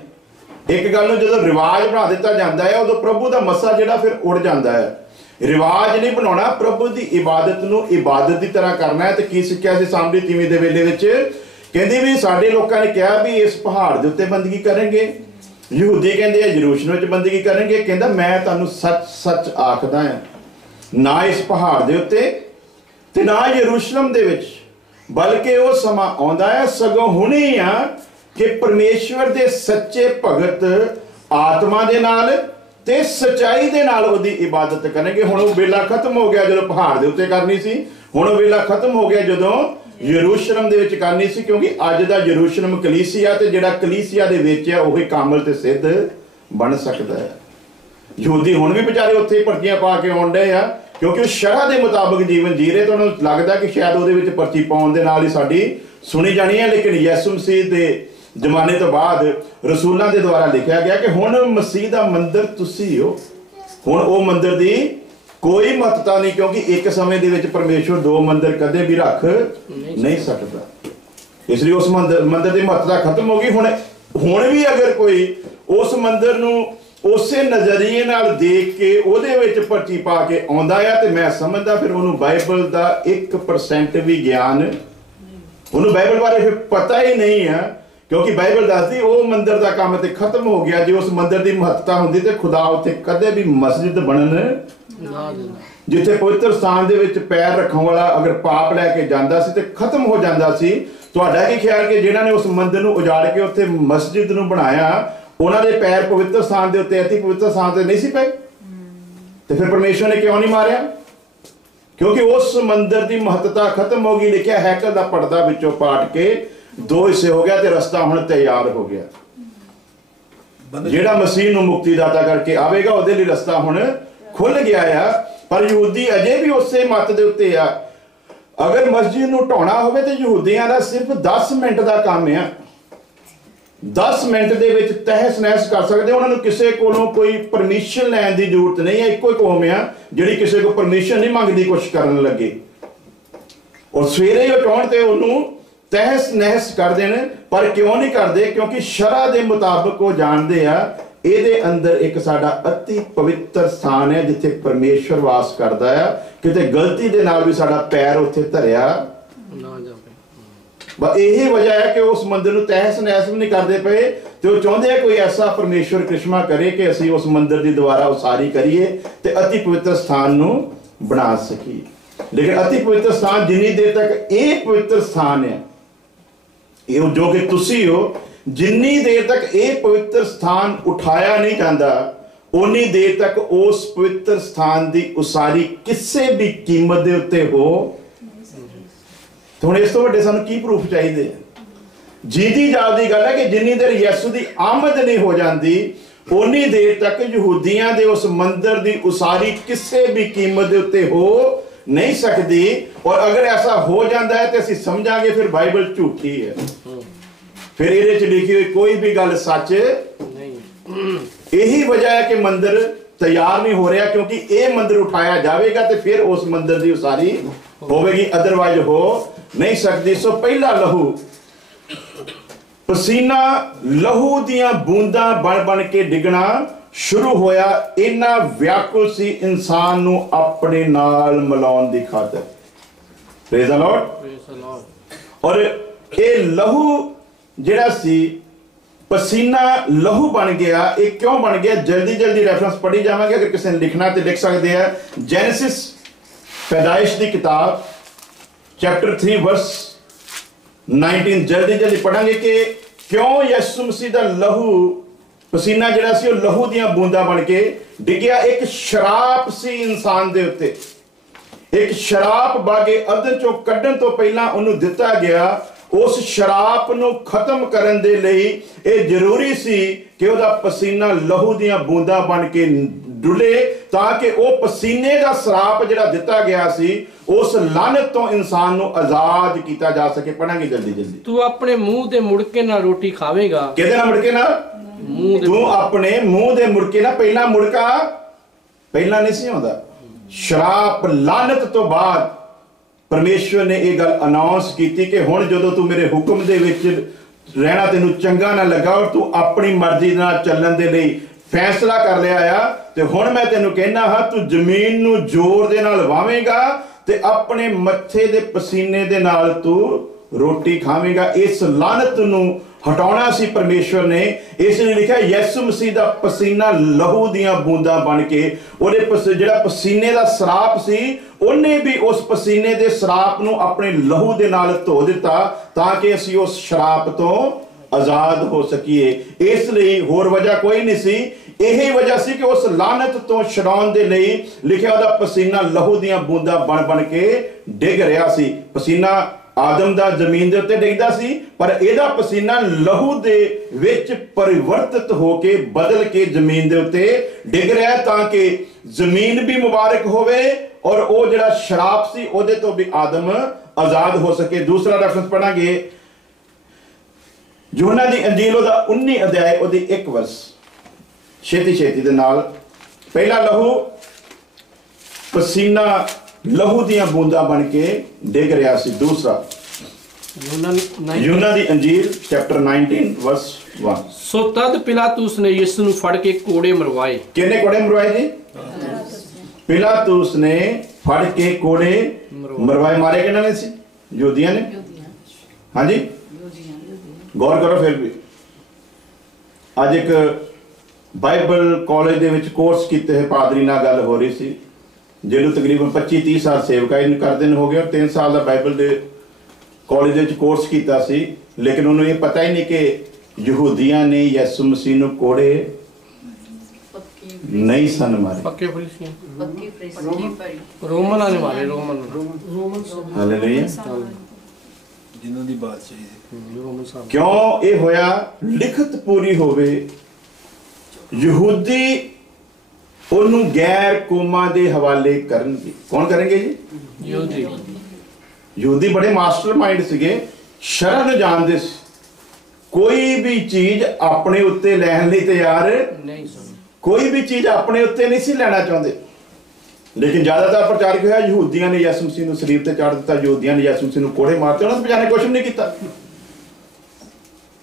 ਇੱਕ ਗੱਲ ਨੂੰ ਜਦੋਂ ਰਿਵਾਜ ਬਣਾ ਦਿੱਤਾ ਜਾਂਦਾ ਹੈ ਉਦੋਂ ਪ੍ਰਭੂ ਦਾ ਮੱਸਾ ਜਿਹੜਾ ਫਿਰ ਉੜ ਜਾਂਦਾ ਹੈ। ਰਿਵਾਜ ਨਹੀਂ ਬਣਾਉਣਾ, ਪ੍ਰਭੂ ਦੀ ਇਬਾਦਤ ਨੂੰ ਇਬਾਦਤ ਦੀ ਤਰ੍ਹਾਂ ਕਰਨਾ ਹੈ। ਤੇ ਕੀ ਸਿੱਖਿਆ ਸੀ ਸਾਮਰੀ ਤੀਵੀਂ ਦੇ ਵੇਲੇ ਵਿੱਚ? ਕਹਿੰਦੇ ਵੀ ਸਾਡੇ ਲੋਕਾਂ ਨੇ ਕਿਹਾ ਵੀ ਇਸ ਪਹਾੜ ਦੇ ਉੱਤੇ ਬੰਦਗੀ ਕਰਾਂਗੇ, ਯਹੂਦੀ ਕਹਿੰਦੇ ਆ ਯਰੂਸ਼ਲਮ ਵਿੱਚ ਬੰਦਗੀ ਕਰਨਗੇ। ਕਹਿੰਦਾ ਮੈਂ ਤੁਹਾਨੂੰ ਸੱਚ ਸੱਚ ਆਖਦਾ ਹਾਂ, ਨਾ ਇਸ ਪਹਾੜ ਦੇ ਉੱਤੇ ਤੇ ਨਾ ਯਰੂਸ਼ਲਮ ਦੇ ਵਿੱਚ, ਬਲਕਿ ਉਹ ਸਮਾਂ ਆਉਂਦਾ ਹੈ, ਸਗੋਂ ਹੁਣੇ ਆ ਕਿ ਪਰਮੇਸ਼ਵਰ ਦੇ ਸੱਚੇ ਭਗਤ ਆਤਮਾ ਦੇ ਨਾਲ ਤੇ ਸਚਾਈ ਦੇ ਨਾਲ ਉਹਦੀ ਇਬਾਦਤ ਕਰਨਗੇ। ਹੁਣ ਉਹ ਵੇਲਾ ਖਤਮ ਹੋ ਗਿਆ ਜਦੋਂ ਪਹਾੜ ਦੇ ਉੱਤੇ ਕਰਨੀ ਸੀ, ਹੁਣ ਉਹ ਵੇਲਾ ਖਤਮ ਹੋ ਗਿਆ ਜਦੋਂ ਯਰੂਸ਼ਲਮ ਦੇ ਵਿੱਚ ਕਰਨੀ ਸੀ, ਕਿਉਂਕਿ ਅੱਜ ਦਾ ਯਰੂਸ਼ਲਮ ਕਲੀਸਿਆ ਤੇ ਜਿਹੜਾ ਕਲੀਸਿਆ ਦੇ ਵਿੱਚ ਹੈ ਉਹੀ ਕਾਮਲ ਤੇ ਸਿੱਧ ਬਣ ਸਕਦਾ ਹੈ। ਯਹੂਦੀ ਹੁਣ ਵੀ ਵਿਚਾਰੇ ਉੱਥੇ ਪਰਚੀਆਂ ਪਾ ਕੇ ਆਉਣ ਡਏ ਆ, ਕਿਉਂਕਿ ਉਹ ਸ਼ਰ੍ਹਾ ਦੇ ਮੁਤਾਬਕ ਜੀਵਨ ਜੀ ਰਹੇ। ਤੁਹਾਨੂੰ ਲੱਗਦਾ ਕਿ ਸ਼ਾਇਦ ਉਹਦੇ ਵਿੱਚ ਪਰਚੀ ਪਾਉਣ ਦੇ ਨਾਲ ਹੀ ਸਾਡੀ ਸੁਣੀ ਜਾਣੀ ਹੈ। ਲੇਕਿਨ ਯਿਸੂ ਮਸੀਹ ਦੇ ਜ਼ਮਾਨੇ ਤੋਂ ਬਾਅਦ ਰਸੂਲਾਂ ਦੇ ਦੁਆਰਾ ਲਿਖਿਆ ਗਿਆ ਕਿ ਹੁਣ ਮਸੀਹ ਦਾ ਮੰਦਿਰ ਤੁਸੀਂ ਹੋ। ਹੁਣ ਉਹ ਮੰਦਿਰ ਦੀ ਕੋਈ ਮਹੱਤਤਾ ਨਹੀਂ, ਕਿਉਂਕਿ ਇੱਕ ਸਮੇਂ ਦੇ ਵਿੱਚ ਪਰਮੇਸ਼ਵਰ 2 ਮੰਦਿਰ ਕਦੇ ਵੀ ਰੱਖ ਨਹੀਂ ਸਕਦਾ। ਇਸ ਲਈ ਉਸ ਮੰਦਿਰ ਦੀ ਮਹੱਤਤਾ ਖਤਮ ਹੋ ਗਈ। ਹੁਣ ਵੀ ਅਗਰ ਕੋਈ ਉਸ ਮੰਦਿਰ ਨੂੰ ਉਸੇ ਨਜ਼ਰੀਏ ਨਾਲ ਦੇਖ ਕੇ ਉਹਦੇ ਵਿੱਚ ਪਰਚੀ ਪਾ ਕੇ ਆਉਂਦਾ ਆ ਤੇ ਮੈਂ ਸਮਝਦਾ ਫਿਰ ਉਹਨੂੰ ਬਾਈਬਲ ਦਾ 1% ਵੀ ਗਿਆਨ, ਉਹਨੂੰ ਬਾਈਬਲ ਬਾਰੇ ਫਿਰ ਪਤਾ ਹੀ ਨਹੀਂ ਆ। ਕਿਉਂਕਿ ਬਾਈਬਲ ਦੱਸਦੀ ਉਹ ਮੰਦਿਰ ਦਾ ਕੰਮ ਤੇ ਖਤਮ ਹੋ ਗਿਆ। ਜੇ ਉਸ ਮੰਦਿਰ ਦੀ ਮਹੱਤਤਾ ਹੁੰਦੀ ਤੇ ਖੁਦਾ ਉੱਥੇ ਕਦੇ ਵੀ ਮਸਜਿਦ ਬਣਨ ਨਾ ਦਿੰਦਾ। ਜਿੱਥੇ ਪਵਿੱਤਰ ਸਥਾਨ ਦੇ ਵਿੱਚ ਪੈਰ ਰੱਖਣ ਵਾਲਾ ਅਗਰ ਪਾਪ ਲੈ ਕੇ ਜਾਂਦਾ ਸੀ ਤੇ ਖਤਮ ਹੋ ਜਾਂਦਾ ਸੀ। ਤੁਹਾਡਾ ਕੀ ਖਿਆਲ ਕਿ ਜਿਹਨਾਂ ਨੇ ਉਸ ਮੰਦਿਰ ਨੂੰ ਉਜਾੜ ਕੇ ਉੱਥੇ ਮਸਜਿਦ ਨੂੰ ਬਣਾਇਆ, ਉਹਨਾਂ ਦੇ ਪੈਰ ਪਵਿੱਤਰ ਸਥਾਨ ਦੇ ਉੱਤੇ ਅਤੀ ਪਵਿੱਤਰ ਸਥਾਨ ਤੇ ਨਹੀਂ ਸੀ ਪਏ? ਤੇ ਫਿਰ ਪਰਮੇਸ਼ਵਰ ਨੇ ਕਿਉਂ ਨਹੀਂ ਮਾਰਿਆ? ਕਿਉਂਕਿ ਉਸ ਮੰਦਿਰ ਦੀ ਮਹੱਤਤਾ ਖਤਮ ਹੋ ਗਈ। ਲਿਖਿਆ ਹੈਕਲ ਦਾ ਪਰਦਾ ਵਿੱਚੋਂ ਪਾਟ ਕੇ 2 ਹਿੱਸੇ ਹੋ ਗਿਆ ਤੇ ਰਸਤਾ ਹੁਣ ਤਿਆਰ ਹੋ ਗਿਆ। ਜਿਹੜਾ ਮਸੀਹ ਨੂੰ ਮੁਕਤੀਦਾਤਾ ਕਰਕੇ ਆਵੇਗਾ ਉਹਦੇ ਲਈ ਰਸਤਾ ਹੁਣ ਖੁੱਲ ਗਿਆ ਆ। ਪਰ ਯਹੂਦੀ ਅਜੇ ਵੀ ਉਸੇ ਮੱਤ ਦੇ ਉੱਤੇ ਆ। ਅਗਰ ਮਸਜਿਦ ਨੂੰ ਢਾਉਣਾ ਹੋਵੇ ਤੇ ਯਹੂਦੀਆਂ ਦਾ ਸਿਰਫ 10 ਮਿੰਟ ਦਾ ਕੰਮ ਆ। 10 ਮਿੰਟ ਦੇ ਵਿੱਚ ਤਹਿਸ ਨਹਿਸ ਕਰ ਸਕਦੇ। ਉਹਨਾਂ ਨੂੰ ਕਿਸੇ ਕੋਲੋਂ ਕੋਈ ਪਰਮਿਸ਼ਨ ਲੈਣ ਦੀ ਜ਼ਰੂਰਤ ਨਹੀਂ ਹੈ। ਇੱਕੋ ਹੀ ਕੌਮ ਆ ਜਿਹੜੀ ਕਿਸੇ ਕੋਲ ਪਰਮਿਸ਼ਨ ਨਹੀਂ ਮੰਗਦੀ ਕੁਛ ਕਰਨ ਲੱਗੇ। ਔਰ ਸਵੇਰੇ ਹੀ ਉਠਾਉਣ ਤੇ ਉਹਨੂੰ ਤਹਿਸ ਨਹਿਸ ਕਰ ਦੇਣ। ਪਰ ਕਿਉਂ ਨਹੀਂ ਕਰਦੇ? ਕਿਉਂਕਿ ਸ਼ਰਅ ਦੇ ਮੁਤਾਬਕ ਉਹ ਜਾਣਦੇ ਆ ਇਹਦੇ ਅੰਦਰ ਇੱਕ ਸਾਡਾ ਅਤੀ ਪਵਿੱਤਰ ਸਥਾਨ ਹੈ ਜਿੱਥੇ ਪਰਮੇਸ਼ਵਰ ਵਾਸ ਕਰਦਾ ਆ। ਕਿਤੇ ਗਲਤੀ ਦੇ ਨਾਲ ਵੀ ਸਾਡਾ ਪੈਰ ਉੱਥੇ ਧਰਿਆ ਨਾ ਜਾਵੇ। ਬਸ ਇਹੀ ਵਜ੍ਹਾ ਹੈ ਕਿ ਉਸ ਮੰਦਿਰ ਨੂੰ ਤਹਿਸ ਨਹਿਸ ਵੀ ਨਹੀਂ ਕਰਦੇ ਪਏ ਤੇ ਉਹ ਚਾਹੁੰਦੇ ਆ ਕੋਈ ਐਸਾ ਪਰਮੇਸ਼ਵਰ ਕ੍ਰਿਸ਼ਮਾ ਕਰੇ ਕਿ ਅਸੀਂ ਉਸ ਮੰਦਿਰ ਦੀ ਦੁਬਾਰਾ ਉਸਾਰੀ ਕਰੀਏ ਤੇ ਅਤੀ ਪਵਿੱਤਰ ਸਥਾਨ ਨੂੰ ਬਣਾ ਸਕੀਏ। ਲੇਕਿਨ ਅਤੀ ਪਵਿੱਤਰ ਸਥਾਨ ਜਿੰਨੀ ਦੇਰ ਤੱਕ ਇਹ ਪਵਿੱਤਰ ਸਥਾਨ ਹੈ, ਇਹ ਜੋ ਕਿ ਤੁਸੀਂ ਹੋ, ਜਿੰਨੀ ਦੇਰ ਤੱਕ ਇਹ ਪਵਿੱਤਰ ਸਥਾਨ ਉਠਾਇਆ ਨਹੀਂ ਜਾਂਦਾ ਉਨੀ ਦੇਰ ਤੱਕ ਉਸ ਪਵਿੱਤਰ ਸਥਾਨ ਦੀ ਉਸਾਰੀ ਕਿਸੇ ਵੀ ਕੀਮਤ ਦੇ ਉੱਤੇ ਹੋ। ਹੁਣ ਇਸ ਤੋਂ ਵੱਡੇ ਸਾਨੂੰ ਕੀ ਪ੍ਰੂਫ ਚਾਹੀਦੇ ਆ? ਜੀਦੀ ਜਾਪਦੀ ਗੱਲ ਹੈ ਕਿ ਜਿੰਨੀ ਦੇਰ ਯਿਸੂ ਦੀ ਆਮਦ ਨਹੀਂ ਹੋ ਜਾਂਦੀ ਉਨੀ ਦੇਰ ਤੱਕ ਯਹੂਦੀਆਂ ਦੇ ਉਸ ਮੰਦਿਰ ਦੀ ਉਸਾਰੀ ਕਿਸੇ ਵੀ ਕੀਮਤ ਦੇ ਉੱਤੇ ਹੋ ਨਹੀਂ ਸਕਦੀ। ਔਰ ਅਗਰ ਐਸਾ ਹੋ ਜਾਂਦਾ ਹੈ ਤੇ ਅਸੀਂ ਸਮਝਾਂਗੇ ਫਿਰ ਬਾਈਬਲ ਝੂਠੀ ਹੈ, ਫਿਰ ਇਹਦੇ ਚ ਲਿਖੀ ਹੋਈ ਕੋਈ ਵੀ ਗੱਲ ਸੱਚ ਨਹੀਂ। ਇਹੀ ਵਜ੍ਹਾ ਹੈ ਕਿ ਮੰਦਿਰ ਤਿਆਰ ਨਹੀਂ ਹੋ ਰਿਹਾ, ਕਿਉਂਕਿ ਇਹ ਮੰਦਿਰ ਉਠਾਇਆ ਜਾਵੇਗਾ ਤੇ ਫਿਰ ਉਸ ਮੰਦਿਰ ਦੀ ਉਸਾਰੀ ਹੋਵੇਗੀ, ਅਦਰਵਾਈਜ਼ ਹੋ ਨਹੀਂ ਸਕਦੀ। ਸੋ ਪਹਿਲਾ ਲਹੂ, ਪਸੀਨਾ ਲਹੂ ਦੀਆਂ ਬੂੰਦਾਂ ਬਣ ਬਣ ਕੇ ਡਿੱਗਣਾ ਸ਼ੁਰੂ ਹੋਇਆ। ਇੰਨਾ ਵਿਆਕੁਲ ਸੀ ਇਨਸਾਨ ਨੂੰ ਆਪਣੇ ਨਾਲ ਮਿਲਾਉਣ ਦੀ ਖਾਤਰ। Praise the Lord. ਔਰ ਇਹ ਲਹੂ ਜਿਹੜਾ ਸੀ, ਪਸੀਨਾ ਲਹੂ ਬਣ ਗਿਆ। ਇਹ ਕਿਉਂ ਬਣ ਗਿਆ? ਜਲਦੀ ਜਲਦੀ ਰੈਫਰੈਂਸ ਪੜ੍ਹੀ ਜਾਵਾਂਗੇ। ਅਗਰ ਕਿਸੇ ਨੇ ਲਿਖਣਾ ਤੇ ਲਿਖ ਸਕਦੇ ਆ। ਜੈਨੇਸਿਸ, ਪੈਦਾਇਸ਼ ਦੀ ਕਿਤਾਬ, ਚੈਪਟਰ 3 ਵਰਸ 19। ਜਲਦੀ ਜਲਦੀ ਪੜਾਂਗੇ ਕਿ ਕਿਉਂ ਯਿਸੂ ਮਸੀਹ ਦਾ ਲਹੂ, ਪਸੀਨਾ ਜਿਹੜਾ ਸੀ ਉਹ ਲਹੂ ਦੀਆਂ ਬੂੰਦਾਂ ਬਣ ਕੇ ਡਿੱਗਿਆ। ਇੱਕ ਸ਼ਰਾਪ ਸੀ ਇਨਸਾਨ ਦੇ ਉੱਤੇ। ਇੱਕ ਸ਼ਰਾਪ ਬਾਗੇ ਅਦਨ ਚੋਂ ਕੱਢਣ ਤੋਂ ਪਹਿਲਾਂ ਉਹਨੂੰ ਦਿੱਤਾ ਗਿਆ। ਉਸ ਸ਼ਰਾਪ ਨੂੰ ਖਤਮ ਕਰਨ ਦੇ ਲਈ ਇਹ ਜ਼ਰੂਰੀ ਸੀ ਕਿ ਉਹਦਾ ਪਸੀਨਾ ਲਹੂ ਦੀਆਂ ਬੂੰਦਾਂ ਬਣ ਕੇ ਡੁੱਲੇ, ਤਾਂ ਕਿ ਉਹ ਪਸੀਨੇ ਦਾ ਸ਼ਰਾਪ ਜਿਹੜਾ ਦਿੱਤਾ ਗਿਆ ਸੀ ਉਸ ਲਾਨਤ ਤੋਂ ਇਨਸਾਨ ਨੂੰ ਆਜ਼ਾਦ ਕੀਤਾ ਜਾ ਸਕੇ। ਪੜਾਂਗੇ ਜਲਦੀ ਜਲਦੀ। ਤੂੰ ਆਪਣੇ ਮੂੰਹ ਦੇ ਮੁੜਕੇ ਨਾਲ ਰੋਟੀ ਖਾਵੇਂਗਾ। ਕਿਹਦੇ ਨਾਲ ਮੁੜਕੇ ਨਾਲ? ਤੂੰ ਆਪਣੇ ਮੂੰਹ ਦੇ ਮੁੜਕੇ ਨਾਲ। ਪਹਿਲਾ ਮੁੜਕਾ ਪਹਿਲਾਂ ਨਹੀਂ ਸੀ ਆਉਂਦਾ। ਸ਼ਰਾਪ ਲਾਨਤ ਤੋਂ ਬਾਅਦ ਪਰਮੇਸ਼ਵਰ ਨੇ ਇਹ ਗੱਲ ਅਨਾਉਂਸ ਕੀਤੀ ਕਿ ਹੁਣ ਜਦੋਂ ਤੂੰ ਮੇਰੇ ਹੁਕਮ ਦੇ ਵਿੱਚ ਰਹਿਣਾ ਤੈਨੂੰ ਚੰਗਾ ਨਾ ਲੱਗਾ ਔਰ ਤੂੰ ਆਪਣੀ ਮਰਜ਼ੀ ਨਾਲ ਚੱਲਣ ਦੇ ਲਈ ਫੈਸਲਾ ਕਰ ਲਿਆ ਆ, ਤੇ ਹੁਣ ਮੈਂ ਤੈਨੂੰ ਕਹਿਣਾ ਹਾਂ ਤੂੰ ਜ਼ਮੀਨ ਨੂੰ ਜ਼ੋਰ ਦੇ ਨਾਲ ਵਾਹਵੇਂਗਾ ਤੇ ਆਪਣੇ ਮੱਥੇ ਦੇ ਪਸੀਨੇ ਦੇ ਨਾਲ ਤੂੰ ਰੋਟੀ ਖਾਵੇਂਗਾ। ਇਸ ਲਾਨਤ ਨੂੰ ਹਟਾਉਣਾ ਸੀ ਪਰਮੇਸ਼ਵਰ ਨੇ। ਇਸ ਲਈ ਲਿਖਿਆ ਯਿਸੂ ਮਸੀਹ ਦਾ ਪਸੀਨਾ ਲਹੂ ਦੀਆਂ ਬੂੰਦਾਂ ਬਣ ਕੇ, ਉਹਦੇ ਜਿਹੜਾ ਪਸੀਨੇ ਦਾ ਸਰਾਪ ਸੀ ਉਹਨੇ ਵੀ ਉਸ ਪਸੀਨੇ ਦੇ ਸਰਾਪ ਨੂੰ ਆਪਣੇ ਲਹੂ ਦੇ ਨਾਲ ਧੋ ਦਿੱਤਾ, ਤਾਂ ਕਿ ਅਸੀਂ ਉਸ ਸ਼ਰਾਪ ਤੋਂ ਆਜ਼ਾਦ ਹੋ ਸਕੀਏ। ਇਸ ਲਈ ਹੋਰ ਵਜ੍ਹਾ ਕੋਈ ਨਹੀਂ ਸੀ। ਇਹੀ ਵਜ੍ਹਾ ਸੀ ਕਿ ਉਸ ਲਾਨਤ ਤੋਂ ਛਡਾਉਣ ਦੇ ਲਈ ਲਿਖਿਆ ਉਹਦਾ ਪਸੀਨਾ ਲਹੂ ਦੀਆਂ ਬੂੰਦਾਂ ਬਣ ਬਣ ਕੇ ਡਿੱਗ ਰਿਹਾ ਸੀ। ਪਸੀਨਾ ਆਦਮ ਦਾ ਜ਼ਮੀਨ ਦੇ ਉੱਤੇ ਡਿੱਗਦਾ ਸੀ, ਪਰ ਇਹਦਾ ਪਸੀਨਾ ਲਹੂ ਦੇ ਵਿੱਚ ਪਰਿਵਰਤਿਤ ਹੋ ਕੇ ਬਦਲ ਕੇ ਜ਼ਮੀਨ ਦੇ ਉੱਤੇ ਡਿੱਗ ਰਿਹਾ, ਤਾਂ ਕਿ ਜ਼ਮੀਨ ਵੀ ਮੁਬਾਰਕ ਹੋਵੇ ਔਰ ਉਹ ਜਿਹੜਾ ਸ਼ਰਾਪ ਸੀ ਉਹਦੇ ਤੋਂ ਵੀ ਆਦਮ ਆਜ਼ਾਦ ਹੋ ਸਕੇ। ਦੂਸਰਾ ਰੈਫਰੈਂਸ ਪੜਾਂਗੇ ਯੋਹਨਾ ਦੀ ਅੰਜੀਲ, ਉਹਦਾ 19 ਅਧਿਆਇ, ਉਹਦੀ 1 ਵਰਸ। ਛੇਤੀ ਛੇਤੀ ਦੇ ਨਾਲ। ਪਹਿਲਾ ਲਹੂ, ਪਸੀਨਾ ਲਹੂ ਦੀਆਂ ਬੂੰਦਾਂ ਬਣ ਕੇ ਡਿੱਗ ਰਿਹਾ ਸੀ। ਦੂਸਰਾ ਯੋਹਨਾ ਦੀ ਅੰਜੀਲ ਚੈਪਟਰ 19 ਵਰਸ 1। ਸੋ ਤਦ ਪਿਲਾਤੂਸ ਨੇ ਯਿਸੂ ਨੂੰ ਫੜ ਕੇ ਕੋੜੇ ਮਰਵਾਏ। ਕਿਹਨੇ ਕੋੜੇ ਮਰਵਾਏ ਜੀ? ਪਿਲਾਤੂਸ ਨੇ ਫੜ ਕੇ ਕੋੜੇ ਮਰਵਾਏ। ਮਾਰੇ ਕਿਹਨਾਂ ਨੇ ਸੀ? ਯਹੂਦੀਆਂ ਨੇ। ਹਾਂਜੀ, ਗੌਰ ਕਰੋ। ਫਿਰ ਵੀ ਅੱਜ ਇੱਕ ਬਾਈਬਲ ਕਾਲਜ ਦੇ ਵਿੱਚ ਕੋਰਸ ਕੀਤੇ ਹੋਏ ਪਾਦਰੀ ਨਾਲ ਗੱਲ ਹੋ ਰਹੀ ਸੀ, ਜਿਹਨੂੰ ਤਕਰੀਬਨ 25-30 ਸਾਲ ਸੇਵਕਾਈ ਕਰਦੇ ਨੇ ਹੋ ਗਏ, ਔਰ 3 ਸਾਲ ਦਾ ਬਾਈਬਲ ਦੇ ਕਾਲਜ ਦੇ ਵਿੱਚ ਕੋਰਸ ਕੀਤਾ ਸੀ। ਲੇਕਿਨ ਉਹਨੂੰ ਇਹ ਪਤਾ ਹੀ ਨਹੀਂ ਕਿ ਯਹੂਦੀਆਂ ਨੇ ਯਿਸੂ ਮਸੀਹ ਨੂੰ ਕੋੜੇ ਨਹੀਂ ਸਨ ਮਾਰੇ। ਪੱਕੇ ਫਰੀਸੀਆਂ, ਰੋਮਨਾਂ ਨੇ ਮਾਰੇ। ਹਾਲੇਲੂਇਆ, ਜਿਨ੍ਹਾਂ ਦੀ ਬਾਦਸ਼ਾਹੀ ਹੈ। ਕਿਉਂ ਇਹ ਹੋਇਆ? ਲਿਖਤ ਪੂਰੀ ਹੋਵੇ। ਯਹੂਦੀ ਉਹਨੂੰ ਗੈਰ ਕੌਮਾਂ ਦੇ ਹਵਾਲੇ ਕਰਨਗੇ। ਕੌਣ ਕਰਨਗੇ ਜੀ? ਯਹੂਦੀ ਬੜੇ ਮਾਸਟਰ ਮਾਈਂਡ ਸੀਗੇ, ਸ਼ਰਅ ਨੂੰ ਜਾਣਦੇ ਸੀ। ਕੋਈ ਵੀ ਚੀਜ਼ ਆਪਣੇ ਉੱਤੇ ਲੈਣ ਲਈ ਤਿਆਰ ਨਹੀਂ ਸਨ। ਕੋਈ ਵੀ ਚੀਜ਼ ਆਪਣੇ ਉੱਤੇ ਨਹੀਂ ਸੀ ਲੈਣਾ ਚਾਹੁੰਦੇ। ਲੇਕਿਨ ਜ਼ਿਆਦਾਤਰ ਪ੍ਰਚਾਰਕ ਹੋਇਆ ਯਹੂਦੀਆਂ ਨੇ ਯਿਸੂ ਮਸੀਹ ਨੂੰ ਸਲੀਬ ਤੇ ਚਾੜ ਦਿੱਤਾ, ਯਹੂਦੀਆਂ ਨੇ ਯਿਸੂ ਮਸੀਹ ਨੂੰ ਕੋੜੇ ਮਾਰਤੇ, ਉਹਨਾਂ ਨੇ ਬਚਾਣੇ ਕੁਝ ਨਹੀਂ ਕੀਤਾ।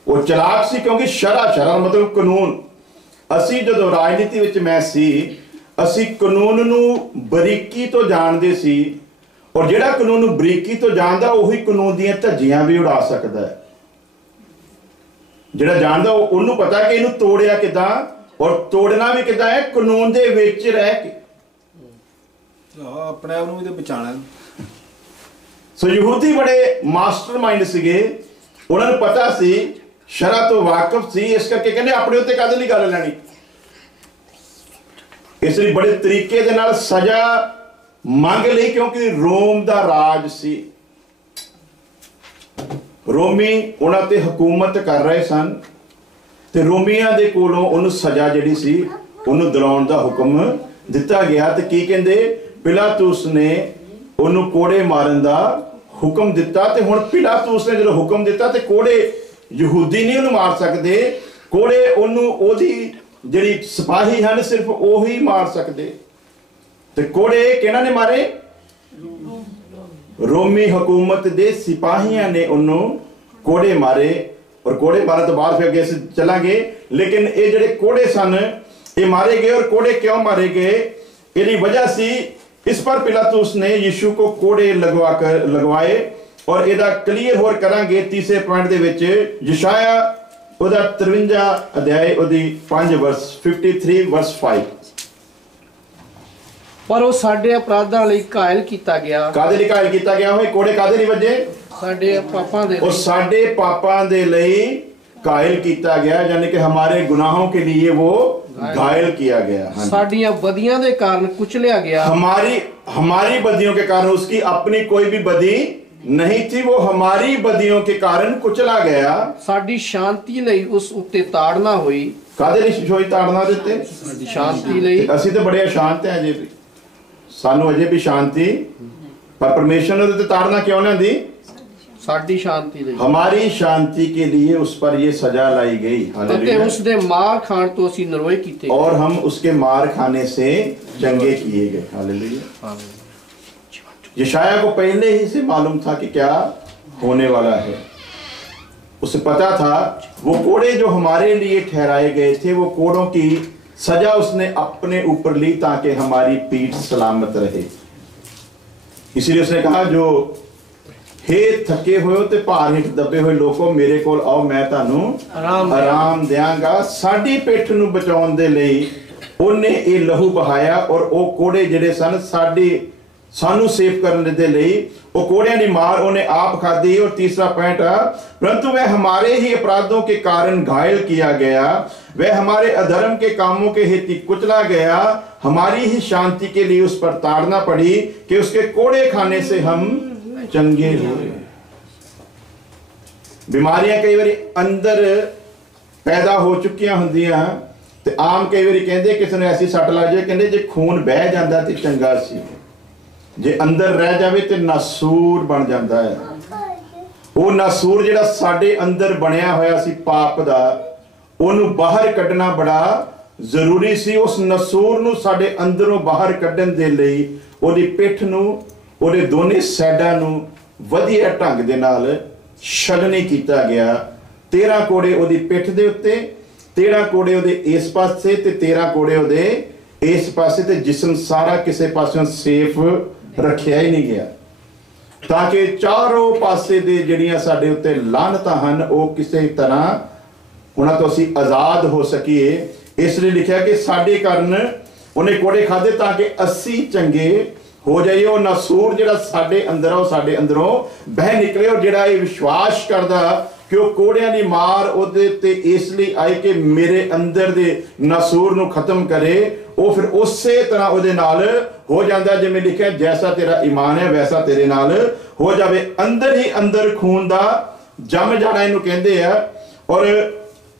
ਉਹ ਚਲਾਕ ਸੀ, ਕਿਉਂਕਿ ਸ਼ਰ੍ਹਾ ਮਤਲਬ ਕਾਨੂੰਨ। ਅਸੀਂ ਜਦੋਂ ਰਾਜਨੀਤੀ ਵਿੱਚ ਮੈਂ ਸੀ, ਅਸੀਂ ਕਾਨੂੰਨ ਨੂੰ ਬਰੀਕੀ ਤੋਂ ਜਾਣਦੇ ਸੀ, ਔਰ ਜਿਹੜਾ ਕਾਨੂੰਨ ਨੂੰ ਬਰੀਕੀ ਤੋਂ ਜਾਣਦਾ ਉਹੀ ਕਾਨੂੰਨ ਦੀਆਂ ਧੱਜੀਆਂ ਵੀ ਉਡਾ ਸਕਦਾ ਹੈ। ਜਿਹੜਾ ਜਾਣਦਾ ਉਹਨੂੰ ਪਤਾ ਕਿ ਇਹਨੂੰ ਤੋੜਿਆ ਕਿੱਦਾਂ, ਔਰ ਤੋੜਨਾ ਵੀ ਕਿੱਦਾਂ ਹੈ, ਕਾਨੂੰਨ ਦੇ ਵਿੱਚ ਰਹਿ ਕੇ। ਆਪਣੇ ਆਪ ਨੂੰ ਵੀ ਤੇ ਬਚਾਣਾ। ਸੋ ਯਹੂਦੀ ਬੜੇ ਮਾਸਟਰਮਾਈਂਡ ਸੀਗੇ, ਉਹਨਾਂ ਨੂੰ ਪਤਾ ਸੀ, ਸ਼ਰ੍ਹਾ ਤੋਂ ਵਾਕਿਫ ਸੀ, ਇਸ ਕਰਕੇ ਕਹਿੰਦੇ ਆਪਣੇ ਉੱਤੇ ਕਾਹਦੇ ਲਈ ਗੱਲ ਲੈਣੀ। ਇਸ ਲਈ ਬੜੇ ਤਰੀਕੇ ਦੇ ਨਾਲ ਸਜ਼ਾ ਮੰਗ ਲਈ, ਕਿਉਂਕਿ ਰੋਮ ਦਾ ਰਾਜ ਸੀ। ਰੋਮੀ ਉਹਨਾਂ ਤੇ ਹਕੂਮਤ ਕਰ ਰਹੇ ਸਨ, ਤੇ ਰੋਮੀਆਂ ਦੇ ਕੋਲੋਂ ਉਹਨੂੰ ਸਜ਼ਾ ਜਿਹੜੀ ਸੀ ਉਹਨੂੰ ਦਿਲਾਉਣ ਦਾ ਹੁਕਮ ਦਿੱਤਾ ਗਿਆ। ਤੇ ਕੀ ਕਹਿੰਦੇ, ਪਿਲਾਤੂਸ ਨੇ ਉਹਨੂੰ ਕੋੜੇ ਮਾਰਨ ਦਾ ਹੁਕਮ ਦਿੱਤਾ। ਤੇ ਹੁਣ ਪਿਲਾਤੂਸ ਨੇ ਜਦੋਂ ਹੁਕਮ ਦਿੱਤਾ ਤੇ ਕੋੜੇ ਯਹੂਦੀ ਨਹੀਂ ਉਹਨੂੰ ਮਾਰ ਸਕਦੇ, ਕੋੜੇ ਉਹਨੂੰ ਉਹਦੀ ਜਿਹੜੀ ਸਿਪਾਹੀ ਹਨ ਸਿਰਫ ਉਹੀ ਮਾਰ ਸਕਦੇ। ਤੇ ਕੋੜੇ ਕਿਹਨਾਂ ਨੇ ਮਾਰੇ? ਰੋਮੀ ਹਕੂਮਤ ਦੇ ਸਿਪਾਹੀਆਂ ਨੇ ਉਹਨੂੰ ਕੋੜੇ ਮਾਰੇ। ਔਰ ਕੋੜੇ ਮਾਰਨ ਤੋਂ ਬਾਅਦ ਫਿਰ ਅੱਗੇ ਅਸੀਂ ਚੱਲਾਂਗੇ। ਲੇਕਿਨ ਇਹ ਜਿਹੜੇ ਕੋੜੇ ਸਨ ਇਹ ਮਾਰੇ ਗਏ। ਔਰ ਕੋੜੇ ਕਿਉਂ ਮਾਰੇ ਗਏ? ਇਹਦੀ ਵਜ੍ਹਾ ਸੀ, इस पर पिलातुस ने यीशु को कोड़े लगवाए। और ਇਹਦਾ ਕਲੀਅਰ ਹੋਰ ਕਰਾਂਗੇ ਤੀਸਰੇ ਪੁਆਇੰਟ ਦੇ ਵਿੱਚ। ਯਸ਼ਾਇਆ ਉਹਦਾ 53 ਅਧਿਆਇ ਉਹਦੀ 5 ਵਰਸ 53 ਵਰਸ 5। ਪਰ ਉਹ ਸਾਡੇ ਅਪਰਾਧਾਂ ਲਈ ਘਾਇਲ ਕੀਤਾ ਗਿਆ। ਕਾਦੇ ਲਈ ਘਾਇਲ ਕੀਤਾ ਗਿਆ? ਹੋਏ ਕੋੜੇ ਕਾਦੇ ਲਈ ਵੱਜੇ? ਸਾਡੇ ਪਾਪਾਂ ਦੇ ਉਹ ਸਾਡੇ ਪਾਪਾਂ ਦੇ ਲਈ घायल किया गया, यानी कि हमारे गुनाहों के लिए वो घायल किया गया। साडियां बदियां दे कारण कुचलिया गया। हमारी बदियों के कारण, उसकी अपनी कोई भी बदी नहीं थी, वो हमारी बदियों के कारण कुचला गया। साडी शांति लई उस उत्ते ताड़ना हुई। कादे लई होई ताड़ना दिते? शांति लई। ਅਸੀਂ ਤੇ ਬੜੇ ਅਸ਼ਾਂਤ हैं अजे भी, ਸਾਨੂੰ ਅਜੇ भी शांति, पर परमेश्वर ने तो ताड़ना क्यों ना दी? साडी शांति लई, हमारी शांति के लिए उस पर ये सजा लाई गई। हालेलुया। उस दे मार खान तो ਅਸੀਂ ਨਰੋਏ ਕੀਤੇ, और हम उसके मार खाने से चंगे किए गए। हालेलुया। यशाया को पहले ही से मालूम था कि क्या होने वाला है। उसे पता था वो कोड़े जो हमारे लिए ठहराए गए थे, वो कोड़ों की सजा उसने अपने ऊपर ली ताकि हमारी पीठ सलामत रहे। इसलिए उसने कहा, जो हे थके हुए ते भार हेठ दबे हुए लोगों, मेरे कोल आओ, मैं तानू आराम देंगा। साडी पिठ नू बचाउण दे लई ਉਹਨੇ ਇਹ ਲਹੂ ਬਹਾਇਆ। ਔਰ ਉਹ ਕੋੜੇ ਜਿਹੜੇ ਸਨ ਸਾਨੂੰ ਸੇਵ ਕਰਨ ਦੇ ਲਈ ਉਹ ਕੋੜਿਆਂ ਦੀ ਮਾਰ ਉਹਨੇ ਆਪ ਖਾਦੀ। और तीसरा पॉइंट, परंतु वह हमारे ही अपराधों के कारण घायल किया गया, वह हमारे अधर्म के कामों के हेतु कुचला गया, हमारी ही शांति के लिए उस पर ताड़ना पड़ी कि उसके कोड़े खाने से हम चंगे हुए। बीमारियां कई बार अंदर पैदा हो चुकियां होंदियां, ते आम कई बार कहते किसी ने ऐसी सट लग जाए, कहते जे खून बह जाता तो चंगा सी, जे अंदर रह जाए तो नासूर बन जाता है। वो नासूर जिहड़ा साडे अंदर बनया होया सी पाप दा, ਉਹਨੂੰ ਬਾਹਰ ਕੱਢਣਾ ਬੜਾ ਜ਼ਰੂਰੀ ਸੀ। ਉਸ ਨਸੂਰ ਨੂੰ ਸਾਡੇ ਅੰਦਰੋਂ ਬਾਹਰ ਕੱਢਣ ਦੇ ਲਈ ਉਹਦੀ ਪਿੱਠ ਨੂੰ, ਉਹਦੇ ਦੋਨੇ ਸਾਈਡਾਂ ਨੂੰ ਵਧੀਆ ਢੰਗ ਦੇ ਨਾਲ ਛਲਣੀ ਕੀਤਾ ਗਿਆ। 13 ਕੋੜੇ ਉਹਦੀ ਪਿੱਠ ਦੇ ਉੱਤੇ, 13 ਕੋੜੇ ਉਹਦੇ ਇਸ ਪਾਸੇ ਤੇ 13 ਕੋੜੇ ਉਹਦੇ ਇਸ ਪਾਸੇ, ਤੇ ਜਿਸਮ ਸਾਰਾ ਕਿਸੇ ਪਾਸਿਓਂ ਸੇਫ ਰੱਖਿਆ ਹੀ ਨਹੀਂ ਗਿਆ, ਤਾਂ ਕਿ ਚਾਰੋਂ ਪਾਸੇ ਦੇ ਜਿਹੜੀਆਂ ਸਾਡੇ ਉੱਤੇ ਲਾਹਨਤਾਂ ਹਨ ਉਹ ਕਿਸੇ ਤਰ੍ਹਾਂ ਉਹਨਾਂ ਤੋਂ ਅਸੀਂ ਆਜ਼ਾਦ ਹੋ ਸਕੀਏ। ਇਸ ਲਈ ਲਿਖਿਆ ਕਿ ਸਾਡੇ ਕਾਰਨ ਉਹਨੇ ਕੋੜੇ ਖਾਦੇ ਤਾਂ ਕਿ ਅਸੀਂ ਚੰਗੇ ਹੋ ਜਾਈਏ। ਉਹ ਨਾਸੂਰ ਜਿਹੜਾ ਸਾਡੇ ਅੰਦਰ ਆ ਉਹ ਸਾਡੇ ਅੰਦਰੋਂ ਬਹਿ ਨਿਕਲੇ। ਔਰ ਜਿਹੜਾ ਇਹ ਵਿਸ਼ਵਾਸ ਕਰਦਾ ਕਿ ਉਹ ਕੋੜਿਆਂ ਦੀ ਮਾਰ ਉਹਦੇ ਤੇ ਇਸ ਲਈ ਆਈ ਕਿ ਮੇਰੇ ਅੰਦਰ ਦੇ ਨਾਸੂਰ ਨੂੰ ਖਤਮ ਕਰੇ, ਉਹ ਫਿਰ ਉਸੇ ਤਰ੍ਹਾਂ ਉਹਦੇ ਨਾਲ ਹੋ ਜਾਂਦਾ। ਜਿਵੇਂ ਲਿਖਿਆ, ਜੈਸਾ ਤੇਰਾ ਈਮਾਨ ਹੈ ਵੈਸਾ ਤੇਰੇ ਨਾਲ ਹੋ ਜਾਵੇ। ਅੰਦਰ ਹੀ ਅੰਦਰ ਖੂਨ ਦਾ ਜੰਮ ਜਾਣਾ ਇਹਨੂੰ ਕਹਿੰਦੇ ਆ। ਔਰ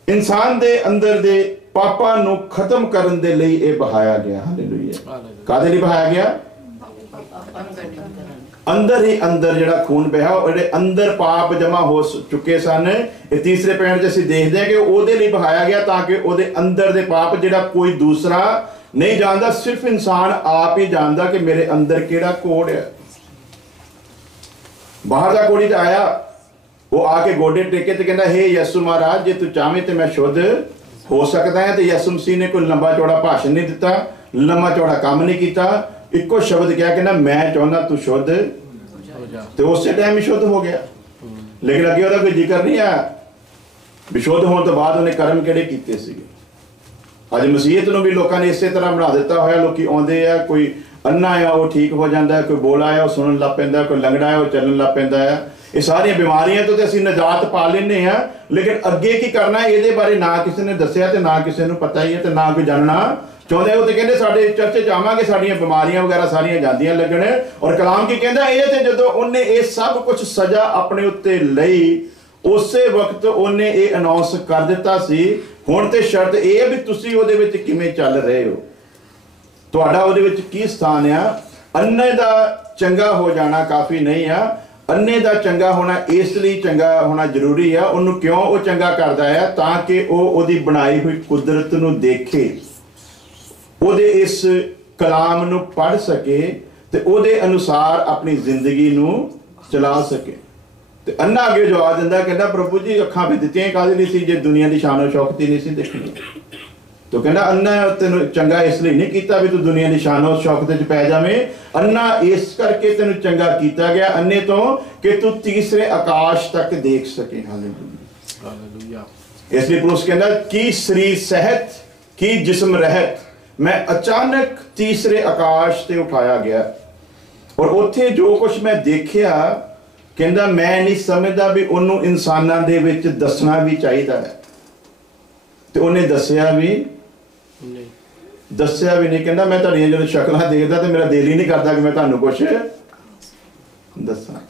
ਇਨਸਾਨ ਦੇ ਅੰਦਰ ਦੇ ਪਾਪਾਂ ਨੂੰ ਖਤਮ ਕਰਨ ਦੇ ਲਈ ਇਹ ਬਹਾਇਆ ਗਿਆ। ਹਾਲੇਲੂਇਆ। ਕਾਹਦੇ ਲਈ ਬਹਾਇਆ ਗਿਆ? ਆਪਾਂ ਨੂੰ ਗੱਡੀ ਕਰਨ ਅੰਦਰ ਹੀ ਅੰਦਰ ਜਿਹੜਾ ਖੂਨ ਬਹਿਆ, ਉਹ ਜਿਹੜੇ ਅੰਦਰ ਪਾਪ ਜਮਾ ਹੋ ਚੁੱਕੇ ਸਨ। ਇਹ ਤੀਸਰੇ ਪੁਆਇੰਟ 'ਚ ਅਸੀਂ ਦੇਖਦੇ ਹਾਂ ਕਿ ਉਹਦੇ ਲਈ ਬਹਾਇਆ ਗਿਆ ਤਾਂ ਕਿ ਉਹਦੇ ਅੰਦਰ ਦੇ ਪਾਪ ਜਿਹੜਾ ਕੋਈ ਦੂਸਰਾ ਨਹੀਂ ਜਾਣਦਾ, ਸਿਰਫ ਇਨਸਾਨ ਆਪ ਹੀ ਜਾਣਦਾ ਕਿ ਮੇਰੇ ਅੰਦਰ ਕਿਹੜਾ ਕੋੜ ਹੈ। ਬਾਹਰ ਦਾ ਕੋੜੀ ਤਾਂ ਆਇਆ, ਉਹ ਆ ਕੇ ਗੋਡੇ ਟੇਕੇ ਤੇ ਕਹਿੰਦਾ, ਹੇ ਯਿਸੂ ਮਹਾਰਾਜ, ਜੇ ਤੂੰ ਚਾਹਵੇਂ ਤੇ ਮੈਂ ਸ਼ੁੱਧ ਹੋ ਸਕਦਾ ਹੈ। ਤੇ ਯਿਸੂ ਮਸੀਹ ਨੇ ਕੋਈ ਲੰਬਾ ਚੌੜਾ ਭਾਸ਼ਣ ਨਹੀਂ ਦਿੱਤਾ, ਲੰਬਾ ਚੌੜਾ ਕੰਮ ਨਹੀਂ ਕੀਤਾ, ਇੱਕੋ ਸ਼ਬਦ ਕਿਹਾ, ਕਹਿੰਦਾ ਮੈਂ ਚਾਹੁੰਦਾ ਤੂੰ ਸ਼ੁੱਧ ਹੋ ਜਾ, ਤੇ ਉਸੇ ਟਾਈਮ ਹੀ ਸ਼ੁੱਧ ਹੋ ਗਿਆ। ਲੇਕਿਨ ਅੱਗੇ ਉਹਦਾ ਕੋਈ ਜ਼ਿਕਰ ਨਹੀਂ ਆ ਵੀ ਸ਼ੁੱਧ ਹੋਣ ਤੋਂ ਬਾਅਦ ਉਹਨੇ ਕਰਮ ਕਿਹੜੇ ਕੀਤੇ ਸੀਗੇ। ਅੱਜ ਮਸੀਹਤ ਨੂੰ ਵੀ ਲੋਕਾਂ ਨੇ ਇਸੇ ਤਰ੍ਹਾਂ ਬਣਾ ਦਿੱਤਾ ਹੋਇਆ। ਲੋਕੀ ਆਉਂਦੇ ਆ, ਕੋਈ ਅੰਨਾ ਆ ਉਹ ਠੀਕ ਹੋ ਜਾਂਦਾ, ਕੋਈ ਬੋਲਾ ਆ ਉਹ ਸੁਣਨ ਲੱਗ ਪੈਂਦਾ, ਕੋਈ ਲੰਗੜਾ ਆ ਉਹ ਚੱਲਣ ਲੱਗ ਪੈਂਦਾ ਆ। ਇਹ ਸਾਰੀਆਂ ਬਿਮਾਰੀਆਂ ਤੋਂ ਤੇ ਅਸੀਂ ਨਜਾਤ ਪਾ ਲੈਂਦੇ ਆ, ਲੇਕਿਨ ਅੱਗੇ ਕੀ ਕਰਨਾ ਇਹਦੇ ਬਾਰੇ ਨਾ ਕਿਸੇ ਨੇ ਦੱਸਿਆ ਤੇ ਨਾ ਕਿਸੇ ਨੂੰ ਪਤਾ ਹੀ ਹੈ ਤੇ ਨਾ ਕੋਈ ਜਾਣਨਾ ਚਾਹੁੰਦੇ। ਉਹ ਤੇ ਕਹਿੰਦੇ ਸਾਡੇ ਚਰਚ 'ਚ ਆਵਾਂਗੇ, ਸਾਡੀਆਂ ਬਿਮਾਰੀਆਂ ਵਗੈਰਾ ਸਾਰੀਆਂ ਜਾਂਦੀਆਂ ਲੱਗਣ। ਔਰ ਕਲਾਮ ਕੀ ਕਹਿੰਦਾ, ਇਹ ਤੇ ਜਦੋਂ ਉਹਨੇ ਇਹ ਸਭ ਕੁਝ ਸਜ਼ਾ ਆਪਣੇ ਉੱਤੇ ਲਈ, ਉਸੇ ਵਕਤ ਉਹਨੇ ਇਹ ਅਨਾਉਂਸ ਕਰ ਦਿੱਤਾ ਸੀ, ਹੁਣ ਤੇ ਸ਼ਰਤ ਇਹ ਹੈ ਵੀ ਤੁਸੀਂ ਉਹਦੇ ਵਿੱਚ ਕਿਵੇਂ ਚੱਲ ਰਹੇ ਹੋ, ਤੁਹਾਡਾ ਉਹਦੇ ਵਿੱਚ ਕੀ ਸਥਾਨ ਆ। ਅੰਨੇ ਦਾ ਚੰਗਾ ਹੋ ਜਾਣਾ ਕਾਫੀ ਨਹੀਂ ਆ, ਅੰਨੇ ਦਾ ਚੰਗਾ ਹੋਣਾ ਇਸ ਲਈ ਚੰਗਾ ਹੋਣਾ ਜ਼ਰੂਰੀ ਆ। ਉਹਨੂੰ ਕਿਉਂ ਉਹ ਚੰਗਾ ਕਰਦਾ ਆ, ਤਾਂ ਕਿ ਉਹ ਉਹਦੀ ਬਣਾਈ ਹੋਈ ਕੁਦਰਤ ਨੂੰ ਦੇਖੇ, ਉਹਦੇ ਇਸ ਕਲਾਮ ਨੂੰ ਪੜ੍ਹ ਸਕੇ ਤੇ ਉਹਦੇ ਅਨੁਸਾਰ ਆਪਣੀ ਜ਼ਿੰਦਗੀ ਨੂੰ ਚਲਾ ਸਕੇ। ਤੇ ਅੰਨਾ ਅੱਗੇ ਜਵਾਬ ਦਿੰਦਾ, ਕਹਿੰਦਾ ਪ੍ਰਭੂ ਜੀ ਅੱਖਾਂ ਵੀ ਦਿੱਤੀਆਂ ਕਾਹਦੇ ਲਈ ਸੀ, ਜੇ ਦੁਨੀਆ ਦੀ ਸ਼ਾਨੋ ਸ਼ੌਕਤ ਹੀ ਨਹੀਂ ਸੀ ਦੇਖਣੀ। ਤੋ ਕਹਿੰਦਾ ਅੰਨਾ ਤੈਨੂੰ ਚੰਗਾ ਇਸ ਲਈ ਨਹੀਂ ਕੀਤਾ ਵੀ ਤੂੰ ਦੁਨੀਆ ਦੀ ਸ਼ਾਨੋ ਸ਼ੌਕਤ 'ਚ ਪੈ ਜਾਵੇਂ, ਅੰਨਾ ਇਸ ਕਰਕੇ ਤੈਨੂੰ ਚੰਗਾ ਕੀਤਾ ਗਿਆ ਅੰਨੇ ਤੋਂ ਕਿ ਤੂੰ ਤੀਸਰੇ ਆਕਾਸ਼ ਤੱਕ ਦੇਖ ਸਕੇ। ਹਾਲੇਲੂਇਆ। ਇਸ ਲਈ ਪੁਰਸ਼ ਕਹਿੰਦਾ ਕੀ ਸਰੀਰ ਸਹਿਤ ਕੀ ਜਿਸਮ ਰਹਿਤ, ਮੈਂ ਅਚਾਨਕ ਤੀਸਰੇ ਆਕਾਸ਼ ਤੇ ਉਠਾਇਆ ਗਿਆ। ਔਰ ਉੱਥੇ ਜੋ ਕੁਝ ਮੈਂ ਦੇਖਿਆ, ਕਹਿੰਦਾ ਮੈਂ ਨਹੀਂ ਸਮਝਦਾ ਵੀ ਉਹਨੂੰ ਇਨਸਾਨਾਂ ਦੇ ਵਿੱਚ ਦੱਸਣਾ ਵੀ ਚਾਹੀਦਾ ਹੈ। ਤੇ ਉਹਨੇ ਦੱਸਿਆ ਵੀ ਨਹੀਂ। ਕਹਿੰਦਾ ਮੈਂ ਤੁਹਾਡੀਆਂ ਜਦੋਂ ਸ਼ਕਲਾਂ ਦੇਖਦਾ ਤੇ ਮੇਰਾ ਦਿਲ ਹੀ ਨਹੀਂ ਕਰਦਾ ਕਿ ਮੈਂ ਤੁਹਾਨੂੰ ਕੁਝ ਦੱਸਾਂ।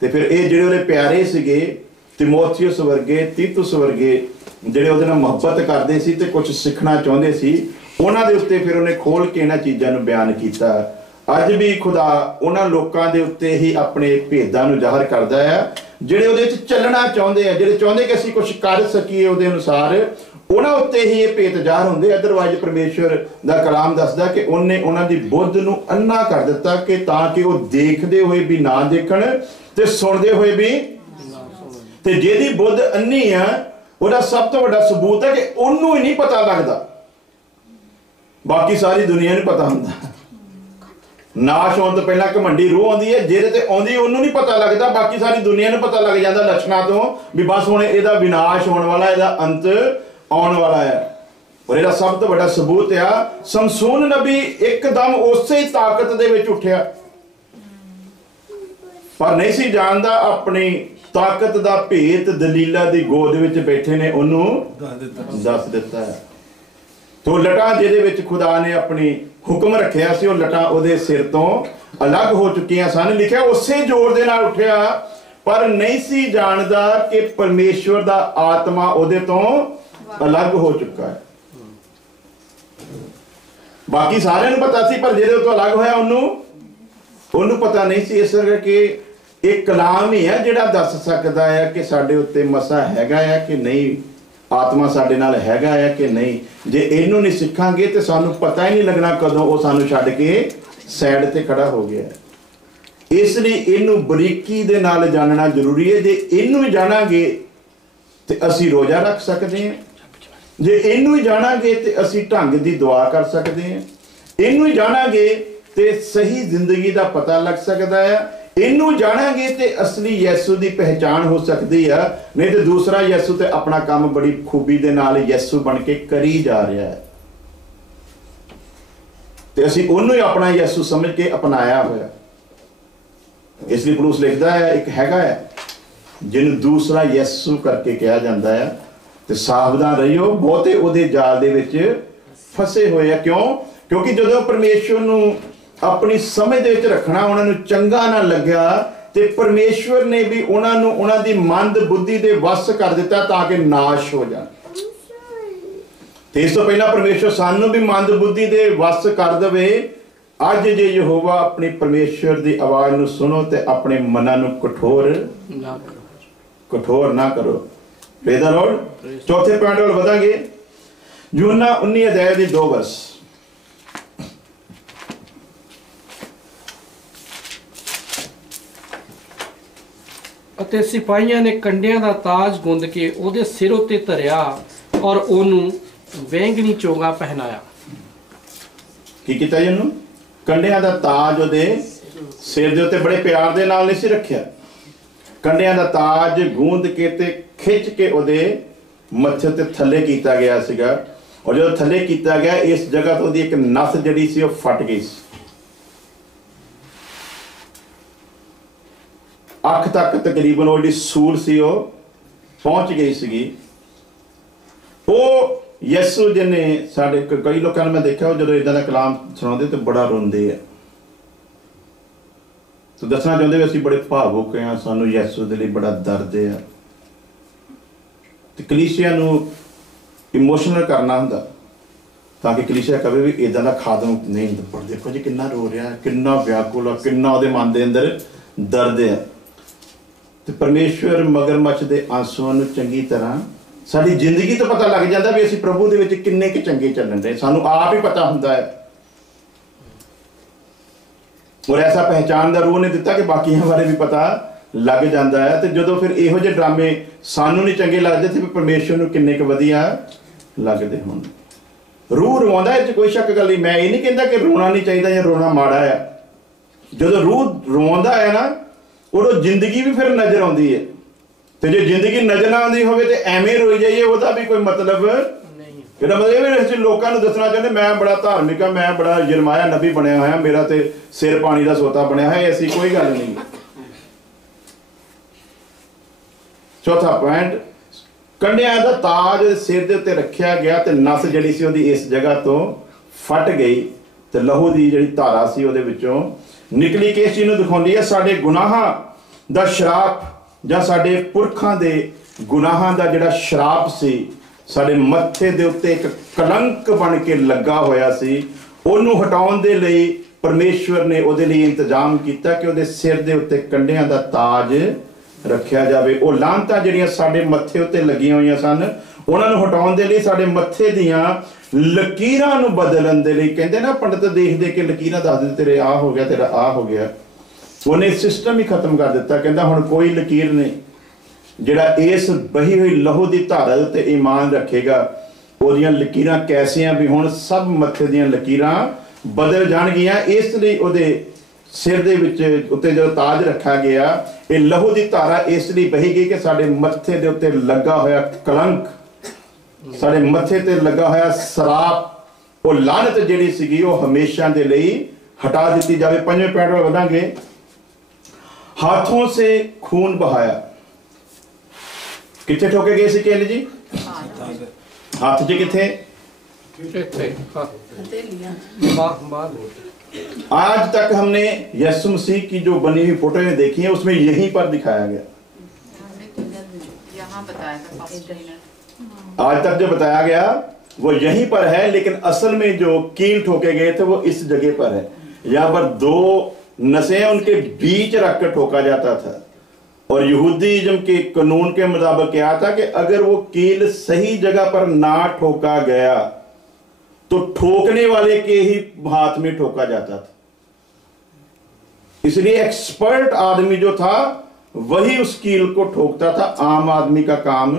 ਤੇ ਫਿਰ ਇਹ ਜਿਹੜੇ ਉਹਦੇ ਪਿਆਰੇ ਸੀਗੇ, ਤਿਮੋਥੀਉਸ ਵਰਗੇ, ਤੀਤੁਸ ਵਰਗੇ, ਜਿਹੜੇ ਉਹਦੇ ਨਾਲ ਮੁਹੱਬਤ ਕਰਦੇ ਸੀ ਤੇ ਕੁਝ ਸਿੱਖਣਾ ਚਾਹੁੰਦੇ ਸੀ, ਉਹਨਾਂ ਦੇ ਉੱਤੇ ਫਿਰ ਉਹਨੇ ਖੋਲ ਕੇ ਇਹਨਾਂ ਚੀਜ਼ਾਂ ਨੂੰ ਬਿਆਨ ਕੀਤਾ। ਅੱਜ ਵੀ ਖੁਦਾ ਉਹਨਾਂ ਲੋਕਾਂ ਦੇ ਉੱਤੇ ਹੀ ਆਪਣੇ ਭੇਦਾਂ ਨੂੰ ਜ਼ਾਹਰ ਕਰਦਾ ਹੈ ਜਿਹੜੇ ਉਹਦੇ ਵਿੱਚ ਚੱਲਣਾ ਚਾਹੁੰਦੇ ਆ, ਜਿਹੜੇ ਚਾਹੁੰਦੇ ਕਿ ਅਸੀਂ ਕੁਝ ਕਰ ਸਕੀਏ ਉਹਦੇ ਅਨੁਸਾਰ, ਉਹਨਾਂ ਉੱਤੇ ਹੀ ਇਹ ਭੇਦ ਜ਼ਾਹਰ ਹੁੰਦੇ। ਅਦਰਵਾਈਜ਼ ਪਰਮੇਸ਼ਵਰ ਦਾ ਕਲਾਮ ਦੱਸਦਾ ਕਿ ਉਹਨੇ ਉਹਨਾਂ ਦੀ ਬੁੱਧ ਨੂੰ ਅੰਨਾ ਕਰ ਦਿੱਤਾ ਕਿ ਤਾਂ ਕਿ ਉਹ ਦੇਖਦੇ ਹੋਏ ਵੀ ਨਾ ਦੇਖਣ ਤੇ ਸੁਣਦੇ ਹੋਏ ਵੀ। ਤੇ ਜਿਹਦੀ ਬੁੱਧ ਅੰਨੀ ਆ, ਉਹਦਾ ਸਭ ਤੋਂ ਵੱਡਾ ਸਬੂਤ ਹੈ ਕਿ ਉਹਨੂੰ ਹੀ ਨਹੀਂ ਪਤਾ ਲੱਗਦਾ, ਬਾਕੀ ਸਾਰੀ ਦੁਨੀਆ ਨੂੰ ਪਤਾ ਹੁੰਦਾ। ਨਾਸ਼ ਹੋਣ ਤੋਂ ਪਹਿਲਾਂ ਘਮੰਡੀ ਰੂਹ ਆਉਂਦੀ ਹੈ, ਜਿਹਦੇ ਤੇ ਆਉਂਦੀ ਉਹਨੂੰ ਨਹੀਂ ਪਤਾ ਲੱਗਦਾ, ਬਾਕੀ ਸਾਰੀ ਦੁਨੀਆ ਨੂੰ ਪਤਾ ਲੱਗ ਜਾਂਦਾ ਲੱਛਣਾਂ ਤੋਂ ਵੀ ਬਸ ਹੁਣ ਇਹਦਾ ਵਿਨਾਸ਼ ਹੋਣ ਵਾਲਾ, ਇਹਦਾ ਅੰਤ ਆਉਣ ਵਾਲਾ ਹੈ। ਔਰ ਇਹਦਾ ਸਭ ਤੋਂ ਵੱਡਾ ਸਬੂਤ ਆ ਸਮਸੂਨ ਨਬੀ ਇੱਕਦਮ ਉਸੇ ਹੀ ਤਾਕਤ ਦੇ ਵਿੱਚ ਉੱਠਿਆ, ਪਰ ਨਹੀਂ ਸੀ ਜਾਣਦਾ ਆਪਣੀ ਤਾਕਤ ਦਾ ਭੇਤ ਦਲੀਲਾ ਦੀ ਗੋਦ ਵਿੱਚ ਬੈਠੇ ਨੇ ਉਹਨੂੰ ਦੱਸ ਦਿੱਤਾ ਹੈ। ਤੋ ਲਟਾਂ ਜਿਹਦੇ ਵਿੱਚ ਖੁਦਾ ਨੇ ਆਪਣੀ ਹੁਕਮ ਰੱਖਿਆ ਸੀ, ਉਹ ਲਟਾਂ ਉਹਦੇ ਸਿਰ ਤੋਂ ਅਲੱਗ ਹੋ ਚੁੱਕੀਆਂ ਸਨ। ਲਿਖਿਆ ਉਸੇ ਜ਼ੋਰ ਦੇ ਨਾਲ ਉੱਠਿਆ, ਪਰ ਨਹੀਂ ਸੀ ਜਾਣਦਾ ਕਿ ਪਰਮੇਸ਼ਵਰ ਦਾ ਆਤਮਾ ਉਹਦੇ ਤੋਂ ਅਲੱਗ ਹੋ ਚੁੱਕਾ ਹੈ। ਬਾਕੀ ਸਾਰਿਆਂ ਨੂੰ ਪਤਾ ਸੀ, ਪਰ ਜਿਹਦੇ ਤੋਂ ਅਲੱਗ ਹੋਇਆ ਉਹਨੂੰ ਪਤਾ ਨਹੀਂ ਸੀ। ਇਸ ਕਰਕੇ ਇਹ ਕਲਾਮ ਹੀ ਹੈ ਜਿਹੜਾ ਦੱਸ ਸਕਦਾ ਹੈ ਕਿ ਸਾਡੇ ਉੱਤੇ ਮਸਾ ਹੈਗਾ ਹੈ ਕਿ ਨਹੀਂ, ਆਤਮਾ ਸਾਡੇ ਨਾਲ ਹੈਗਾ ਹੈ ਕਿ ਨਹੀਂ। ਜੇ ਇਹਨੂੰ ਨਹੀਂ ਸਿੱਖਾਂਗੇ ਤੇ ਸਾਨੂੰ ਪਤਾ ਹੀ ਨਹੀਂ ਲੱਗਣਾ ਕਦੋਂ ਉਹ ਸਾਨੂੰ ਛੱਡ ਕੇ ਸਾਈਡ ਤੇ ਖੜਾ ਹੋ ਗਿਆ। ਇਸ ਲਈ ਇਹਨੂੰ ਬਰੀਕੀ ਦੇ ਨਾਲ ਜਾਣਨਾ ਜ਼ਰੂਰੀ ਹੈ। ਜੇ ਇਹਨੂੰ ਹੀ ਜਾਣਾਂਗੇ ਤੇ ਅਸੀਂ ਰੋਜ਼ਾ ਰੱਖ ਸਕਦੇ ਹਾਂ, ਜੇ ਇਹਨੂੰ ਹੀ ਜਾਣਾਂਗੇ ਤੇ ਅਸੀਂ ਢੰਗ ਦੀ ਦੁਆ ਕਰ ਸਕਦੇ ਹਾਂ, ਇਹਨੂੰ ਹੀ ਜਾਣਾਂਗੇ ਤੇ ਸਹੀ ਜ਼ਿੰਦਗੀ ਦਾ ਪਤਾ ਲੱਗ ਸਕਦਾ ਹੈ, ਇਹਨੂੰ ਜਾਣਾਂਗੇ ਤੇ ਅਸਲੀ ਯਿਸੂ ਦੀ ਪਹਿਚਾਣ ਹੋ ਸਕਦੀ ਆ। ਨਹੀਂ ਤੇ ਦੂਸਰਾ ਯਿਸੂ ਤੇ ਆਪਣਾ ਕੰਮ ਬੜੀ ਖੂਬੀ ਦੇ ਨਾਲ ਯਿਸੂ ਬਣ ਕੇ ਕਰੀ ਜਾ ਰਿਹਾ ਹੈ ਤੇ ਅਸੀਂ ਉਹਨੂੰ ਹੀ ਆਪਣਾ ਯਿਸੂ ਸਮਝ ਕੇ ਅਪਣਾਇਆ ਹੋਇਆ। ਇਸ ਲਈ ਪੌਲੁਸ ਲਿਖਦਾ ਹੈ ਇੱਕ ਹੈਗਾ ਹੈ ਜਿਹਨੂੰ ਦੂਸਰਾ ਯਿਸੂ ਕਰਕੇ ਕਿਹਾ ਜਾਂਦਾ ਹੈ, ਤੇ ਸਾਵਧਾਨ ਰਹਿਓ, ਬਹੁਤੇ ਉਹਦੇ ਜਾਲ ਦੇ ਵਿੱਚ ਫਸੇ ਹੋਏ ਆ। ਕਿਉਂਕਿ ਜਦੋਂ ਪਰਮੇਸ਼ਵਰ ਨੂੰ ਆਪਣੀ ਸਮਝ ਦੇ ਵਿੱਚ ਰੱਖਣਾ ਉਹਨਾਂ ਨੂੰ ਚੰਗਾ ਨਾ ਲੱਗਿਆ, ਤੇ ਪਰਮੇਸ਼ਵਰ ਨੇ ਵੀ ਉਹਨਾਂ ਨੂੰ ਉਹਨਾਂ ਦੀ ਮੰਦ ਬੁੱਧੀ ਦੇ ਵਸ ਕਰ ਦਿੱਤਾ ਤਾਂ ਕਿ ਨਾਸ਼ ਹੋ ਜਾਣ। ਤੇ ਇਸ ਤੋਂ ਪਹਿਲਾਂ ਪਰਮੇਸ਼ਵਰ ਸਾਨੂੰ ਵੀ ਮੰਦ ਬੁੱਧੀ ਦੇ ਵਸ ਕਰ ਦੇਵੇ ਅੱਜ ਜੇ ਯਹੋਵਾ ਆਪਣੀ ਪਰਮੇਸ਼ਵਰ ਦੀ ਆਵਾਜ਼ ਨੂੰ ਸੁਣੋ ਤੇ ਆਪਣੇ ਮਨਾਂ ਨੂੰ ਕਠੋਰ ਨਾ ਕਰੋ। ਨਾ ਕਰੋ। Praise the Lord. ਚੌਥੇ ਪੁਆਇੰਟ ਵੱਲ ਵਧਾਂਗੇ। ਯੂਹੰਨਾ 19 ਅਧਿਆਇ ਦੀ 2 ਵਰਸ। ਅਤੇ ਸਿਪਾਹੀਆਂ ਨੇ ਕੰਡਿਆਂ ਦਾ ਤਾਜ ਗੁੰਦ ਕੇ ਉਹਦੇ ਸਿਰ ਉੱਤੇ ਧਰਿਆ ਔਰ ਉਹਨੂੰ ਵਹਿੰਗਣੀ ਚੋਗਾ ਪਹਿਨਾਇਆ। ਕੀ ਕੀਤਾ ਜੀ? ਉਹਨੂੰ ਕੰਡਿਆਂ ਦਾ ਤਾਜ ਉਹਦੇ ਸਿਰ ਦੇ ਉੱਤੇ ਬੜੇ ਪਿਆਰ ਦੇ ਨਾਲ ਨਹੀਂ ਸੀ ਰੱਖਿਆ। ਕੰਡਿਆਂ ਦਾ ਤਾਜ ਗੂੰਦ ਕੇ ਤੇ ਖਿੱਚ ਕੇ ਉਹਦੇ ਮੱਥੇ ਤੇ ਥੱਲੇ ਕੀਤਾ ਗਿਆ ਸੀਗਾ। ਔਰ ਜਦੋਂ ਥੱਲੇ ਕੀਤਾ ਗਿਆ, ਇਸ ਜਗ੍ਹਾ ਤੋਂ ਉਹਦੀ ਇੱਕ ਨਸ ਜਿਹੜੀ ਸੀ ਉਹ ਫਟ ਗਈ ਸੀ। ਅੱਖ ਤੱਕ ਤਕਰੀਬਨ ਉਹ ਜਿਹੜੀ ਸੂਲ ਸੀ ਉਹ ਪਹੁੰਚ ਗਈ ਸੀਗੀ। ਉਹ ਯਿਸੂ ਜਿਹਨੇ ਸਾਡੇ ਕਈ ਲੋਕਾਂ ਨੂੰ ਮੈਂ ਦੇਖਿਆ, ਉਹ ਜਦੋਂ ਇਦਾਂ ਦਾ ਕਲਾਮ ਸੁਣਾਉਂਦੇ ਤੇ ਬੜਾ ਰੋਂਦੇ ਆ। ਤੇ ਦੱਸਣਾ ਚਾਹੁੰਦੇ ਵੀ ਅਸੀਂ ਬੜੇ ਭਾਵੁਕ ਹਾਂ, ਸਾਨੂੰ ਯਿਸੂ ਦੇ ਲਈ ਬੜਾ ਦਰਦ ਆ। ਤੇ ਕਲੀਸਿਆ ਨੂੰ ਇਮੋਸ਼ਨਲ ਕਰਨਾ ਹੁੰਦਾ ਤਾਂ ਕਿ ਕਲੀਸਿਆ ਕਵੇ ਵੀ ਇਦਾਂ ਦਾ ਖਾਦਮ ਨਹੀਂ ਹੁੰਦਾ। ਪਰ ਦੇਖੋ ਜੀ ਕਿੰਨਾ ਰੋ ਰਿਹਾ, ਕਿੰਨਾ ਵਿਆਕੁਲ ਆ, ਕਿੰਨਾ ਉਹਦੇ ਮਨ ਦੇ ਅੰਦਰ ਦਰਦ ਆ। ਤੇ ਪਰਮੇਸ਼ਵਰ ਮਗਰਮੱਛ ਦੇ ਆਂਸੂਆਂ ਨੂੰ ਚੰਗੀ ਤਰ੍ਹਾਂ ਸਾਡੀ ਜ਼ਿੰਦਗੀ ਤੋਂ ਪਤਾ ਲੱਗ ਜਾਂਦਾ ਵੀ ਅਸੀਂ ਪ੍ਰਭੂ ਦੇ ਵਿੱਚ ਕਿੰਨੇ ਕੁ ਚੰਗੇ ਚੱਲਣ ਦੇ। ਸਾਨੂੰ ਆਪ ਹੀ ਪਤਾ ਹੁੰਦਾ ਹੈ। ਔਰ ਐਸਾ ਪਹਿਚਾਨ ਦਾ ਰੂਹ ਨੇ ਦਿੱਤਾ ਕਿ ਬਾਕੀਆਂ ਬਾਰੇ ਵੀ ਪਤਾ ਲੱਗ ਜਾਂਦਾ ਹੈ। ਤੇ ਜਦੋਂ ਫਿਰ ਇਹੋ ਜਿਹੇ ਡਰਾਮੇ ਸਾਨੂੰ ਨਹੀਂ ਚੰਗੇ ਲੱਗਦੇ ਤੇ ਪਰਮੇਸ਼ਵਰ ਨੂੰ ਕਿੰਨੇ ਕੁ ਵਧੀਆ ਲੱਗਦੇ ਹੋਣ। ਰੂਹ ਰਵਾਉਂਦਾ, ਇਹ 'ਚ ਕੋਈ ਸ਼ੱਕ ਗੱਲ ਨਹੀਂ। ਮੈਂ ਇਹ ਨਹੀਂ ਕਹਿੰਦਾ ਕਿ ਰੋਣਾ ਨਹੀਂ ਚਾਹੀਦਾ ਜਾਂ ਰੋਣਾ ਮਾੜਾ ਆ। ਜਦੋਂ ਰੂਹ ਰਵਾਉਂਦਾ ਹੈ ਨਾ, ਉਦੋਂ ਜ਼ਿੰਦਗੀ ਵੀ ਫਿਰ ਨਜ਼ਰ ਆਉਂਦੀ ਹੈ। ਤੇ ਜੇ ਜ਼ਿੰਦਗੀ ਨਜ਼ਰ ਨਾ ਆਉਂਦੀ ਹੋਵੇ ਤੇ ਐਵੇਂ ਰੋਈ ਜਾਈਏ, ਉਹਦਾ ਵੀ ਕੋਈ ਮਤਲਬ ਨਹੀਂ। ਇਹਦਾ ਮਤਲਬ ਇਹ ਵੀ ਲੋਕਾਂ ਨੂੰ ਦੱਸਣਾ ਚਾਹੁੰਦੇ ਮੈਂ ਬੜਾ ਧਾਰਮਿਕ ਆ, ਮੈਂ ਬੜਾ ਯਰਮਾਇਆ ਨਬੀ ਬਣਿਆ ਹੋਇਆ, ਮੇਰਾ ਤੇ ਸਿਰ ਪਾਣੀ ਦਾ ਸੋਤਾ ਬਣਿਆ ਹੋਇਆ। ਐਸੀ ਕੋਈ ਗੱਲ ਨਹੀਂ। ਚੌਥਾ ਪੁਆਇੰਟ, ਕੰਡਿਆਂ ਦਾ ਤਾਜ ਸਿਰ ਦੇ ਉੱਤੇ ਰੱਖਿਆ ਗਿਆ ਤੇ ਨਸ ਜਿਹੜੀ ਸੀ ਉਹਦੀ ਇਸ ਜਗ੍ਹਾ ਤੋਂ ਫਟ ਗਈ ਤੇ ਲਹੂ ਦੀ ਜਿਹੜੀ ਧਾਰਾ ਸੀ ਉਹਦੇ ਵਿੱਚੋਂ ਨਿਕਲੀ। ਕਿ ਇਸ ਚੀਜ਼ ਨੂੰ ਦਿਖਾਉਂਦੀ ਹੈ ਸਾਡੇ ਗੁਨਾਹਾਂ ਦਾ ਸ਼ਰਾਪ ਜਾਂ ਸਾਡੇ ਪੁਰਖਾਂ ਦੇ ਗੁਨਾਹਾਂ ਦਾ ਜਿਹੜਾ ਸ਼ਰਾਪ ਸੀ, ਸਾਡੇ ਮੱਥੇ ਦੇ ਉੱਤੇ ਇੱਕ ਕਲੰਕ ਬਣ ਕੇ ਲੱਗਾ ਹੋਇਆ ਸੀ। ਉਹਨੂੰ ਹਟਾਉਣ ਦੇ ਲਈ ਪਰਮੇਸ਼ਵਰ ਨੇ ਉਹਦੇ ਲਈ ਇੰਤਜ਼ਾਮ ਕੀਤਾ ਕਿ ਉਹਦੇ ਸਿਰ ਦੇ ਉੱਤੇ ਕੰਡਿਆਂ ਦਾ ਤਾਜ ਰੱਖਿਆ ਜਾਵੇ। ਉਹ ਲਾਂਤਾਂ ਜਿਹੜੀਆਂ ਸਾਡੇ ਮੱਥੇ ਉੱਤੇ ਲੱਗੀਆਂ ਹੋਈਆਂ ਸਨ, ਉਹਨਾਂ ਨੂੰ ਹਟਾਉਣ ਦੇ ਲਈ ਸਾਡੇ ਮੱਥੇ ਦੀਆਂ ਲਕੀਰਾਂ ਨੂੰ ਬਦਲਣ ਦੇ ਲਈ, ਕਹਿੰਦੇ ਨਾ ਪੰਡਤ ਦੇਖਦੇ ਕਿ ਲਕੀਰਾਂ ਦੱਸਦੇ ਤੇਰੇ ਆਹ ਹੋ ਗਿਆ, ਤੇਰਾ ਆਹ ਹੋ ਗਿਆ। ਉਹਨੇ ਸਿਸਟਮ ਹੀ ਖਤਮ ਕਰ ਦਿੱਤਾ। ਕਹਿੰਦਾ ਹੁਣ ਕੋਈ ਲਕੀਰ ਨਹੀਂ। ਜਿਹੜਾ ਇਸ ਬਹੀ ਹੋਈ ਲਹੂ ਦੀ ਧਾਰਾ ਦੇ ਉੱਤੇ ਈਮਾਨ ਰੱਖੇਗਾ, ਉਹਦੀਆਂ ਲਕੀਰਾਂ ਕੈਸੀਆਂ ਵੀ ਹੁਣ ਸਭ ਮੱਥੇ ਦੀਆਂ ਲਕੀਰਾਂ ਬਦਲ ਜਾਣਗੀਆਂ। ਇਸ ਲਈ ਉਹਦੇ ਸਿਰ ਦੇ ਵਿੱਚ ਉੱਤੇ ਜਦੋਂ ਤਾਜ ਰੱਖਿਆ ਗਿਆ, ਇਹ ਲਹੂ ਦੀ ਧਾਰਾ ਇਸ ਲਈ ਬਹੀ ਗਈ ਕਿ ਸਾਡੇ ਮੱਥੇ ਦੇ ਉੱਤੇ ਲੱਗਾ ਹੋਇਆ ਕਲੰਕ, ਸਾਡੇ ਮੱਥੇ ਤੇ ਲੱਗਾ ਹੋਇਆ ਸਰਾਪ, ਉਹ ਲਾਨਤ ਜਿਹੜੀ ਸੀਗੀ ਉਹ ਹਮੇਸ਼ਾ ਦੇ ਲਈ ਹਟਾ ਦਿੱਤੀ ਜਾਵੇ। ਪੰਜਵੇਂ ਪੁਆਇੰਟ ਵੱਲ ਵਧਾਂਗੇ। हाथों से खून बहाया। कितने ठोके गए सी केले जी? हाथ जी किथे? आज तक हमने यीशु मसीह की जो बनी हुई फोटो देखी है, उसमें यहीं पर दिखाया गया। आज तक जो बताया गया वो यहीं पर है, लेकिन असल में जो कील ठोके गए थे वो इस जगह पर है। यहाँ पर दो नसें उनके बीच रखकर ठोका जाता था। और यहूदीज़्म के कानून के मुताबिक क्या था कि अगर वो कील सही जगह पर ना ठोका गया तो ठोकने वाले के ही हाथ में ठोका जाता था। इसलिए एक्सपर्ट आदमी जो था वही उस कील को ठोकता था। आम आदमी का काम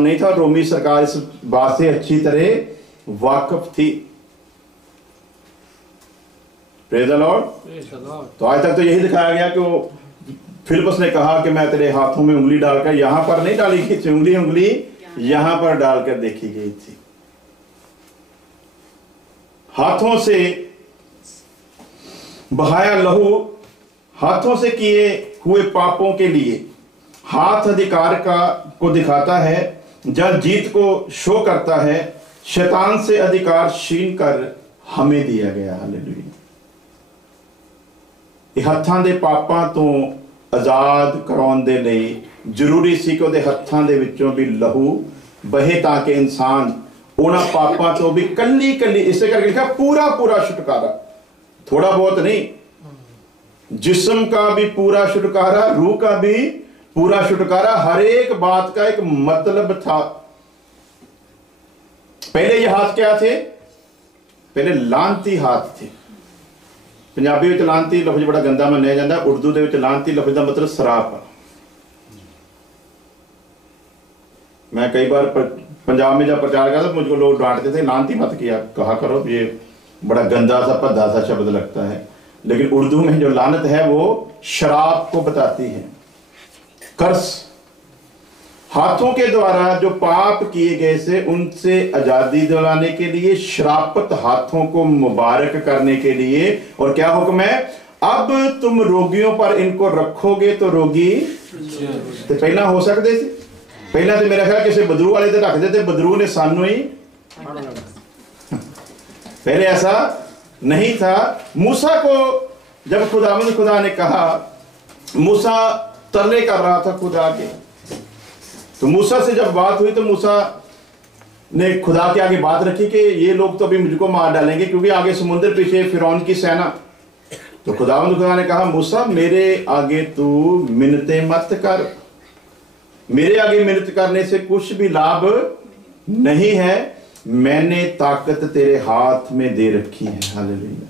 नहीं था। रोमी सरकार इस बात से अच्छी तरह वाकिफ थी। Praise the Lord. तो आज तक तो यही दिखाया गया कि वो फिलिप्पस ने कहा कि मैं तेरे हाथों में उंगली डालकर, यहां पर नहीं डाली गई थी उंगली यहां पर डालकर देखी गई थी। हाथों से बहाया लहू, हाथों से किए हुए पापों के लिए। हाथ अधिकार को दिखाता है, जब जीत को शो करता है। शैतान से अधिकार छीन कर हमें दिया गया। हालेलुया। ਇਹ ਹੱਥਾਂ ਦੇ ਪਾਪਾਂ ਤੋਂ ਆਜ਼ਾਦ ਕਰਾਉਣ ਦੇ ਲਈ ਜ਼ਰੂਰੀ ਸੀ ਕਿ ਉਹਦੇ ਹੱਥਾਂ ਦੇ ਵਿੱਚੋਂ ਵੀ ਲਹੂ ਬਹੇ ਤਾਂ ਕਿ ਇਨਸਾਨ उन्हां पापां तो भी कली कली, इसे करके लिखा पूरा पूरा छुटकारा, थोड़ा बहुत नहीं, जिस्म का भी पूरा छुटकारा, रूह का भी पूरा छुटकारा। हर एक बात का एक मतलब था। पहले ये हाथ क्या थे? पहले लानती हाथ थे। पंजाबी में लानती लफ्ज बड़ा गंदा मन्निया जाता, उर्दू के लानती लफ्ज का मतलब सराप। मैं कई बार पंजाब में जब प्रचार करता तो मुझको लोग डांटते थे, लानती मत किया कहा करो, ये बड़ा गंदा सा भद्दा सा शब्द लगता है। लेकिन उर्दू में जो लानत है वो शराब को बताती है, कर्स। हाथों के द्वारा जो पाप किए गए से उनसे आजादी दिलाने के लिए, श्रापित हाथों को मुबारक करने के लिए। और क्या हुक्म है? अब तुम रोगियों पर इनको रखोगे तो रोगी। तो पहला हो सकते थे, पहला तो मेरा ख्याल किसी बदरू वाले रख देते, बदरू ने सानू ही, पहले ऐसा नहीं था। मूसा को जब खुदा ने कहा, मूसा तरले कर रहा था खुदा के, तो मूसा से जब बात हुई तो मूसा ने खुदा के आगे बात रखी कि ये लोग तो अभी मुझको मार डालेंगे क्योंकि आगे समुद्र, पीछे फिरौन की सेना। तो खुदा ने कहा, मूसा मेरे आगे तू मिन्नतें मत कर, मेरे आगे मिन्नत करने से कुछ भी लाभ नहीं है, मैंने ताकत तेरे हाथ में दे रखी है। हालेलुया।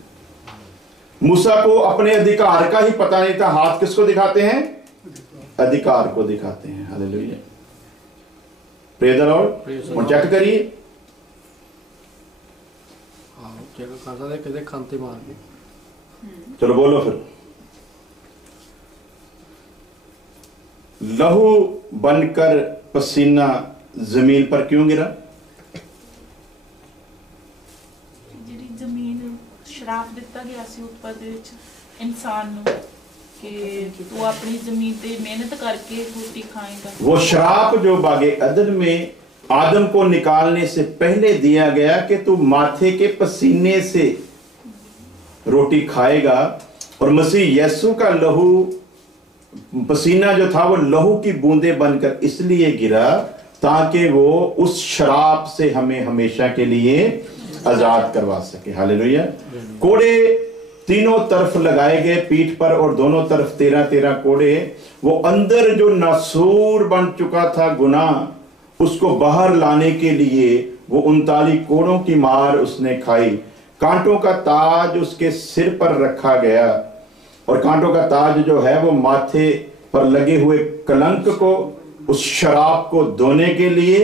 मूसा को अपने अधिकार का ही पता नहीं था। हाथ किसको दिखाते हैं? अधिकार को दिखाते हैं। हालेलुया। Praise the Lord. और चेक करिए, चेक करता है किधर खांते मार के। चलो बोलो फिर। लहू बनकर पसीना जमीन पर क्यों गिरा? ਜਿਹੜੀ ਜ਼ਮੀਨ ਸ਼ਰਾਪ ਦਿੱਤਾ ਗਿਆ ਸੀ ਉੱਪਰ ਦੇ ਵਿੱਚ ਇਨਸਾਨ ਨੂੰ ਕਿ ਤੂੰ ਆਪਣੀ ਜ਼ਮੀਨ ਤੇ ਮਿਹਨਤ ਕਰਕੇ ਰੋਟੀ ਖਾਏਗਾ। वो श्राप जो बागे अदन में आदम को निकालने से पहले दिया गया कि तू माथे के पसीने से रोटी खाएगा, और मसीह यीशु का लहू, पसीना जो था वो लहू की बूंदें बनकर इसलिए गिरा ताकि वो उस शराब से हमें हमेशा के लिए आजाद करवा सके। हालेलुया। कोड़े तीनों तरफ लगाए गए पीठ पर, और दोनों तरफ 13-13 कोड़े। वो अंदर जो नासूर बन चुका था गुनाह, उसको बाहर लाने के लिए वो 39 कोड़ों की मार उसने खाई। कांटों का ताज उसके सिर पर रखा गया, और कांटों का ताज जो है वो माथे पर लगे हुए कलंक को, उस शराब को धोने के लिए,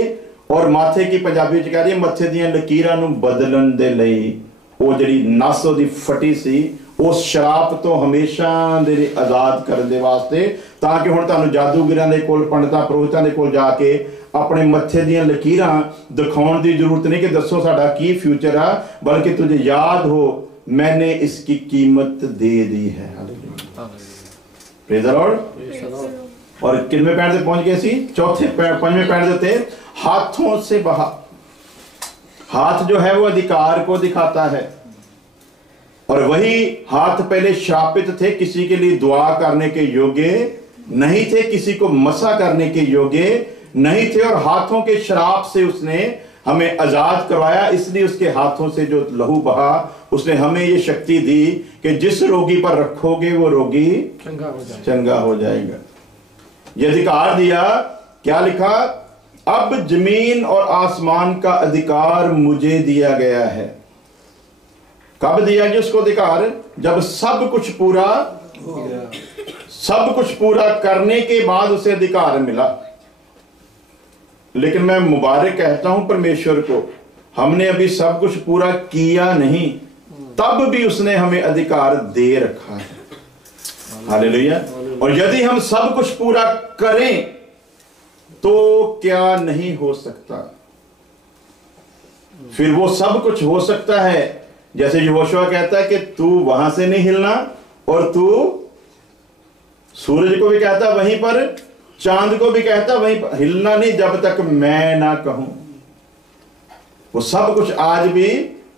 और माथे की पंजाबी च कह रही है मत्थे दियां लकीरां नूं बदलन दे लई। वो जिहड़ी नस ओहदी फटी सी, उस शराब तो हमेशा दे लिए आजाद करने दे वास्ते, ताकि हुण तुहानूं जादूगरां दे कोल, पंडितां पुरोहितां दे कोल जाके अपने मत्थे दियां लकीरां दिखाउण दी जरूरत नहीं कि दसो साडा की फ्यूचर आ, बल्कि तुझे याद हो मैंने इसकी कीमत दे दी है। Praise the Lord. और कितने पैंट से पहुंच गए सी? चौथे पंजवें पैंट देते, हाथों से बहा। हाथ जो है वो अधिकार को दिखाता है, और वही हाथ पहले श्रापित थे, किसी के लिए दुआ करने के योग्य नहीं थे, किसी को मसा करने के योग्य नहीं थे, और हाथों के श्राप से उसने हमें आजाद करवाया। इसलिए उसके हाथों से जो लहू बहा, उसने हमें ये शक्ति दी कि जिस रोगी पर रखोगे वो रोगी चंगा हो जाएगा। ये अधिकार दिया। क्या लिखा? अब जमीन और आसमान का अधिकार मुझे दिया गया है। कब दिया जी उसको अधिकार? जब सब कुछ पूरा हो गया, सब कुछ पूरा करने के बाद उसे अधिकार मिला। लेकिन मैं मुबारक कहता हूं परमेश्वर को, हमने अभी सब कुछ पूरा किया नहीं, तब भी उसने हमें अधिकार दे रखा है। हालेलुया। और यदि हम सब कुछ पूरा करें तो क्या नहीं हो सकता? फिर वो सब कुछ हो सकता है। जैसे यहोशुआ कहता है कि तू वहां से नहीं हिलना, और तू सूरज को भी कहता वहीं पर, चांद को भी कहता वहीं पर, हिलना नहीं जब तक मैं ना कहूं। वो सब कुछ आज भी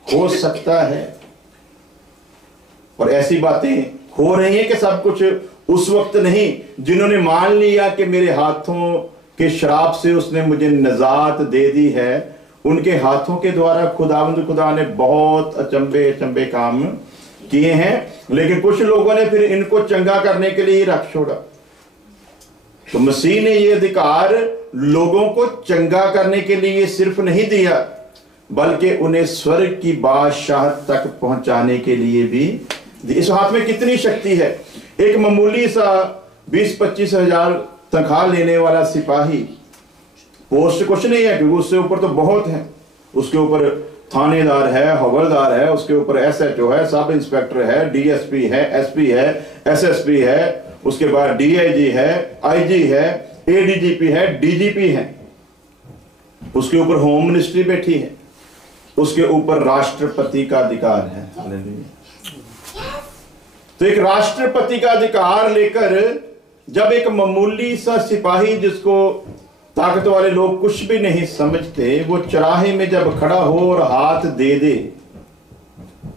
हो सकता है, और ऐसी बातें हो रही हैं कि सब कुछ उस वक्त नहीं। जिन्होंने मान लिया कि मेरे हाथों के श्राप से उसने मुझे निजात दे दी है, उनके हाथों के द्वारा खुदावंद खुदा ने बहुत अचंबे अचंबे काम किए हैं, लेकिन कुछ लोगों ने फिर इनको चंगा करने के लिए ही रख छोड़ा। तो मसीह ने ये अधिकार लोगों को चंगा करने के लिए सिर्फ नहीं दिया, बल्कि उन्हें स्वर्ग की बादशाह तक पहुंचाने के लिए भी। इस हाथ में कितनी शक्ति है। एक मामूली सा 20-25 हजार तनख्वाह लेने वाला सिपाही, पोस्ट कुछ नहीं है, क्योंकि उससे ऊपर तो बहुत है। उसके ऊपर थानेदार है, हवलदार है, उसके ऊपर SHO है, सब इंस्पेक्टर है, DSP है, SP है, SSP है, उसके बाद DIG है, IG है, ADGP है, DGP है, उसके ऊपर होम मिनिस्ट्री बैठी है, उसके ऊपर राष्ट्रपति का अधिकार है। तो एक राष्ट्रपति का अधिकार लेकर जब एक मामूली सा सिपाही, जिसको ताकत वाले लोग कुछ भी नहीं समझते, वो चौराहे में जब खड़ा हो और हाथ दे दे,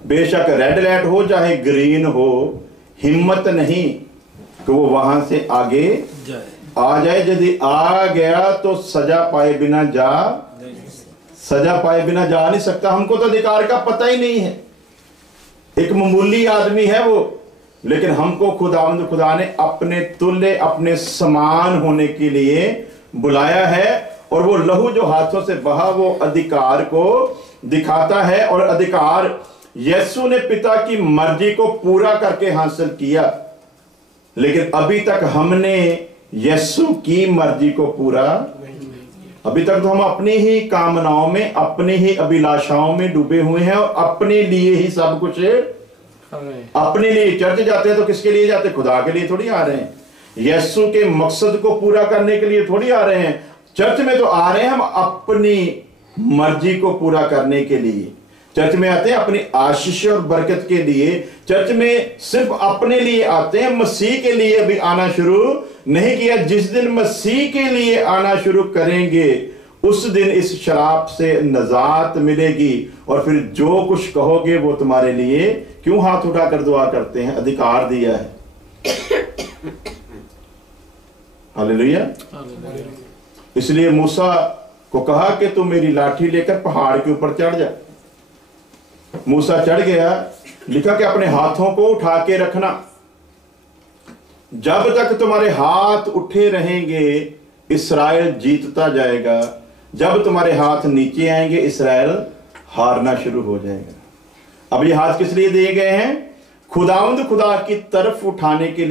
बेशक रेड लाइट हो चाहे ग्रीन हो, हिम्मत नहीं कि वो वहां से आगे आ जाए। यदि आ गया तो सजा पाए बिना जा नहीं सकता। हमको तो अधिकार का पता ही नहीं है, एक मामूली आदमी है वो, लेकिन हमको खुदावंद खुदा ने अपने तुल्य, अपने समान होने के लिए बुलाया है। और वो लहू जो हाथों से बहा वो अधिकार को दिखाता है, और अधिकार यीशु ने पिता की मर्जी को पूरा करके हासिल किया। लेकिन अभी तक हमने यीशु की मर्जी को पूरा, अभी तक तो हम अपनी ही कामनाओं में, अपनी ही अभिलाषाओं में डूबे हुए हैं, और अपने लिए ही सब कुछ, अपने लिए चर्च जाते हैं तो किसके लिए जाते हैं? खुदा के लिए थोड़ी आ रहे हैं, यीशु के मकसद को पूरा करने के लिए थोड़ी आ रहे हैं। चर्च में तो आ रहे हैं हम अपनी मर्जी को पूरा करने के लिए। चर्च में आते हैं अपनी आशीष और बरकत के लिए। चर्च में सिर्फ अपने लिए आते हैं, मसीह के लिए अभी आना शुरू नहीं किया। जिस दिन मसीह के लिए आना शुरू करेंगे उस दिन इस शराब से नजात मिलेगी, और फिर जो कुछ कहोगे वो तुम्हारे लिए। क्यों हाथ उठाकर दुआ करते हैं? अधिकार दिया है। हालेलुया। इसलिए मूसा को कहा कि तू मेरी लाठी लेकर पहाड़ के ऊपर चढ़ जा। मूसा चढ़ गया। लिखा कि अपने हाथों को उठा के रखना, जब तक तुम्हारे हाथ उठे रहेंगे इस्राएल जीतता जाएगा, जब तुम्हारे हाथ नीचे आएंगे इस्राएल हारना शुरू हो जाएगा। अब ये हाथ किस लिए दिए गए हैं? खुदावंद खुदा की तरफ उठाने के लिए।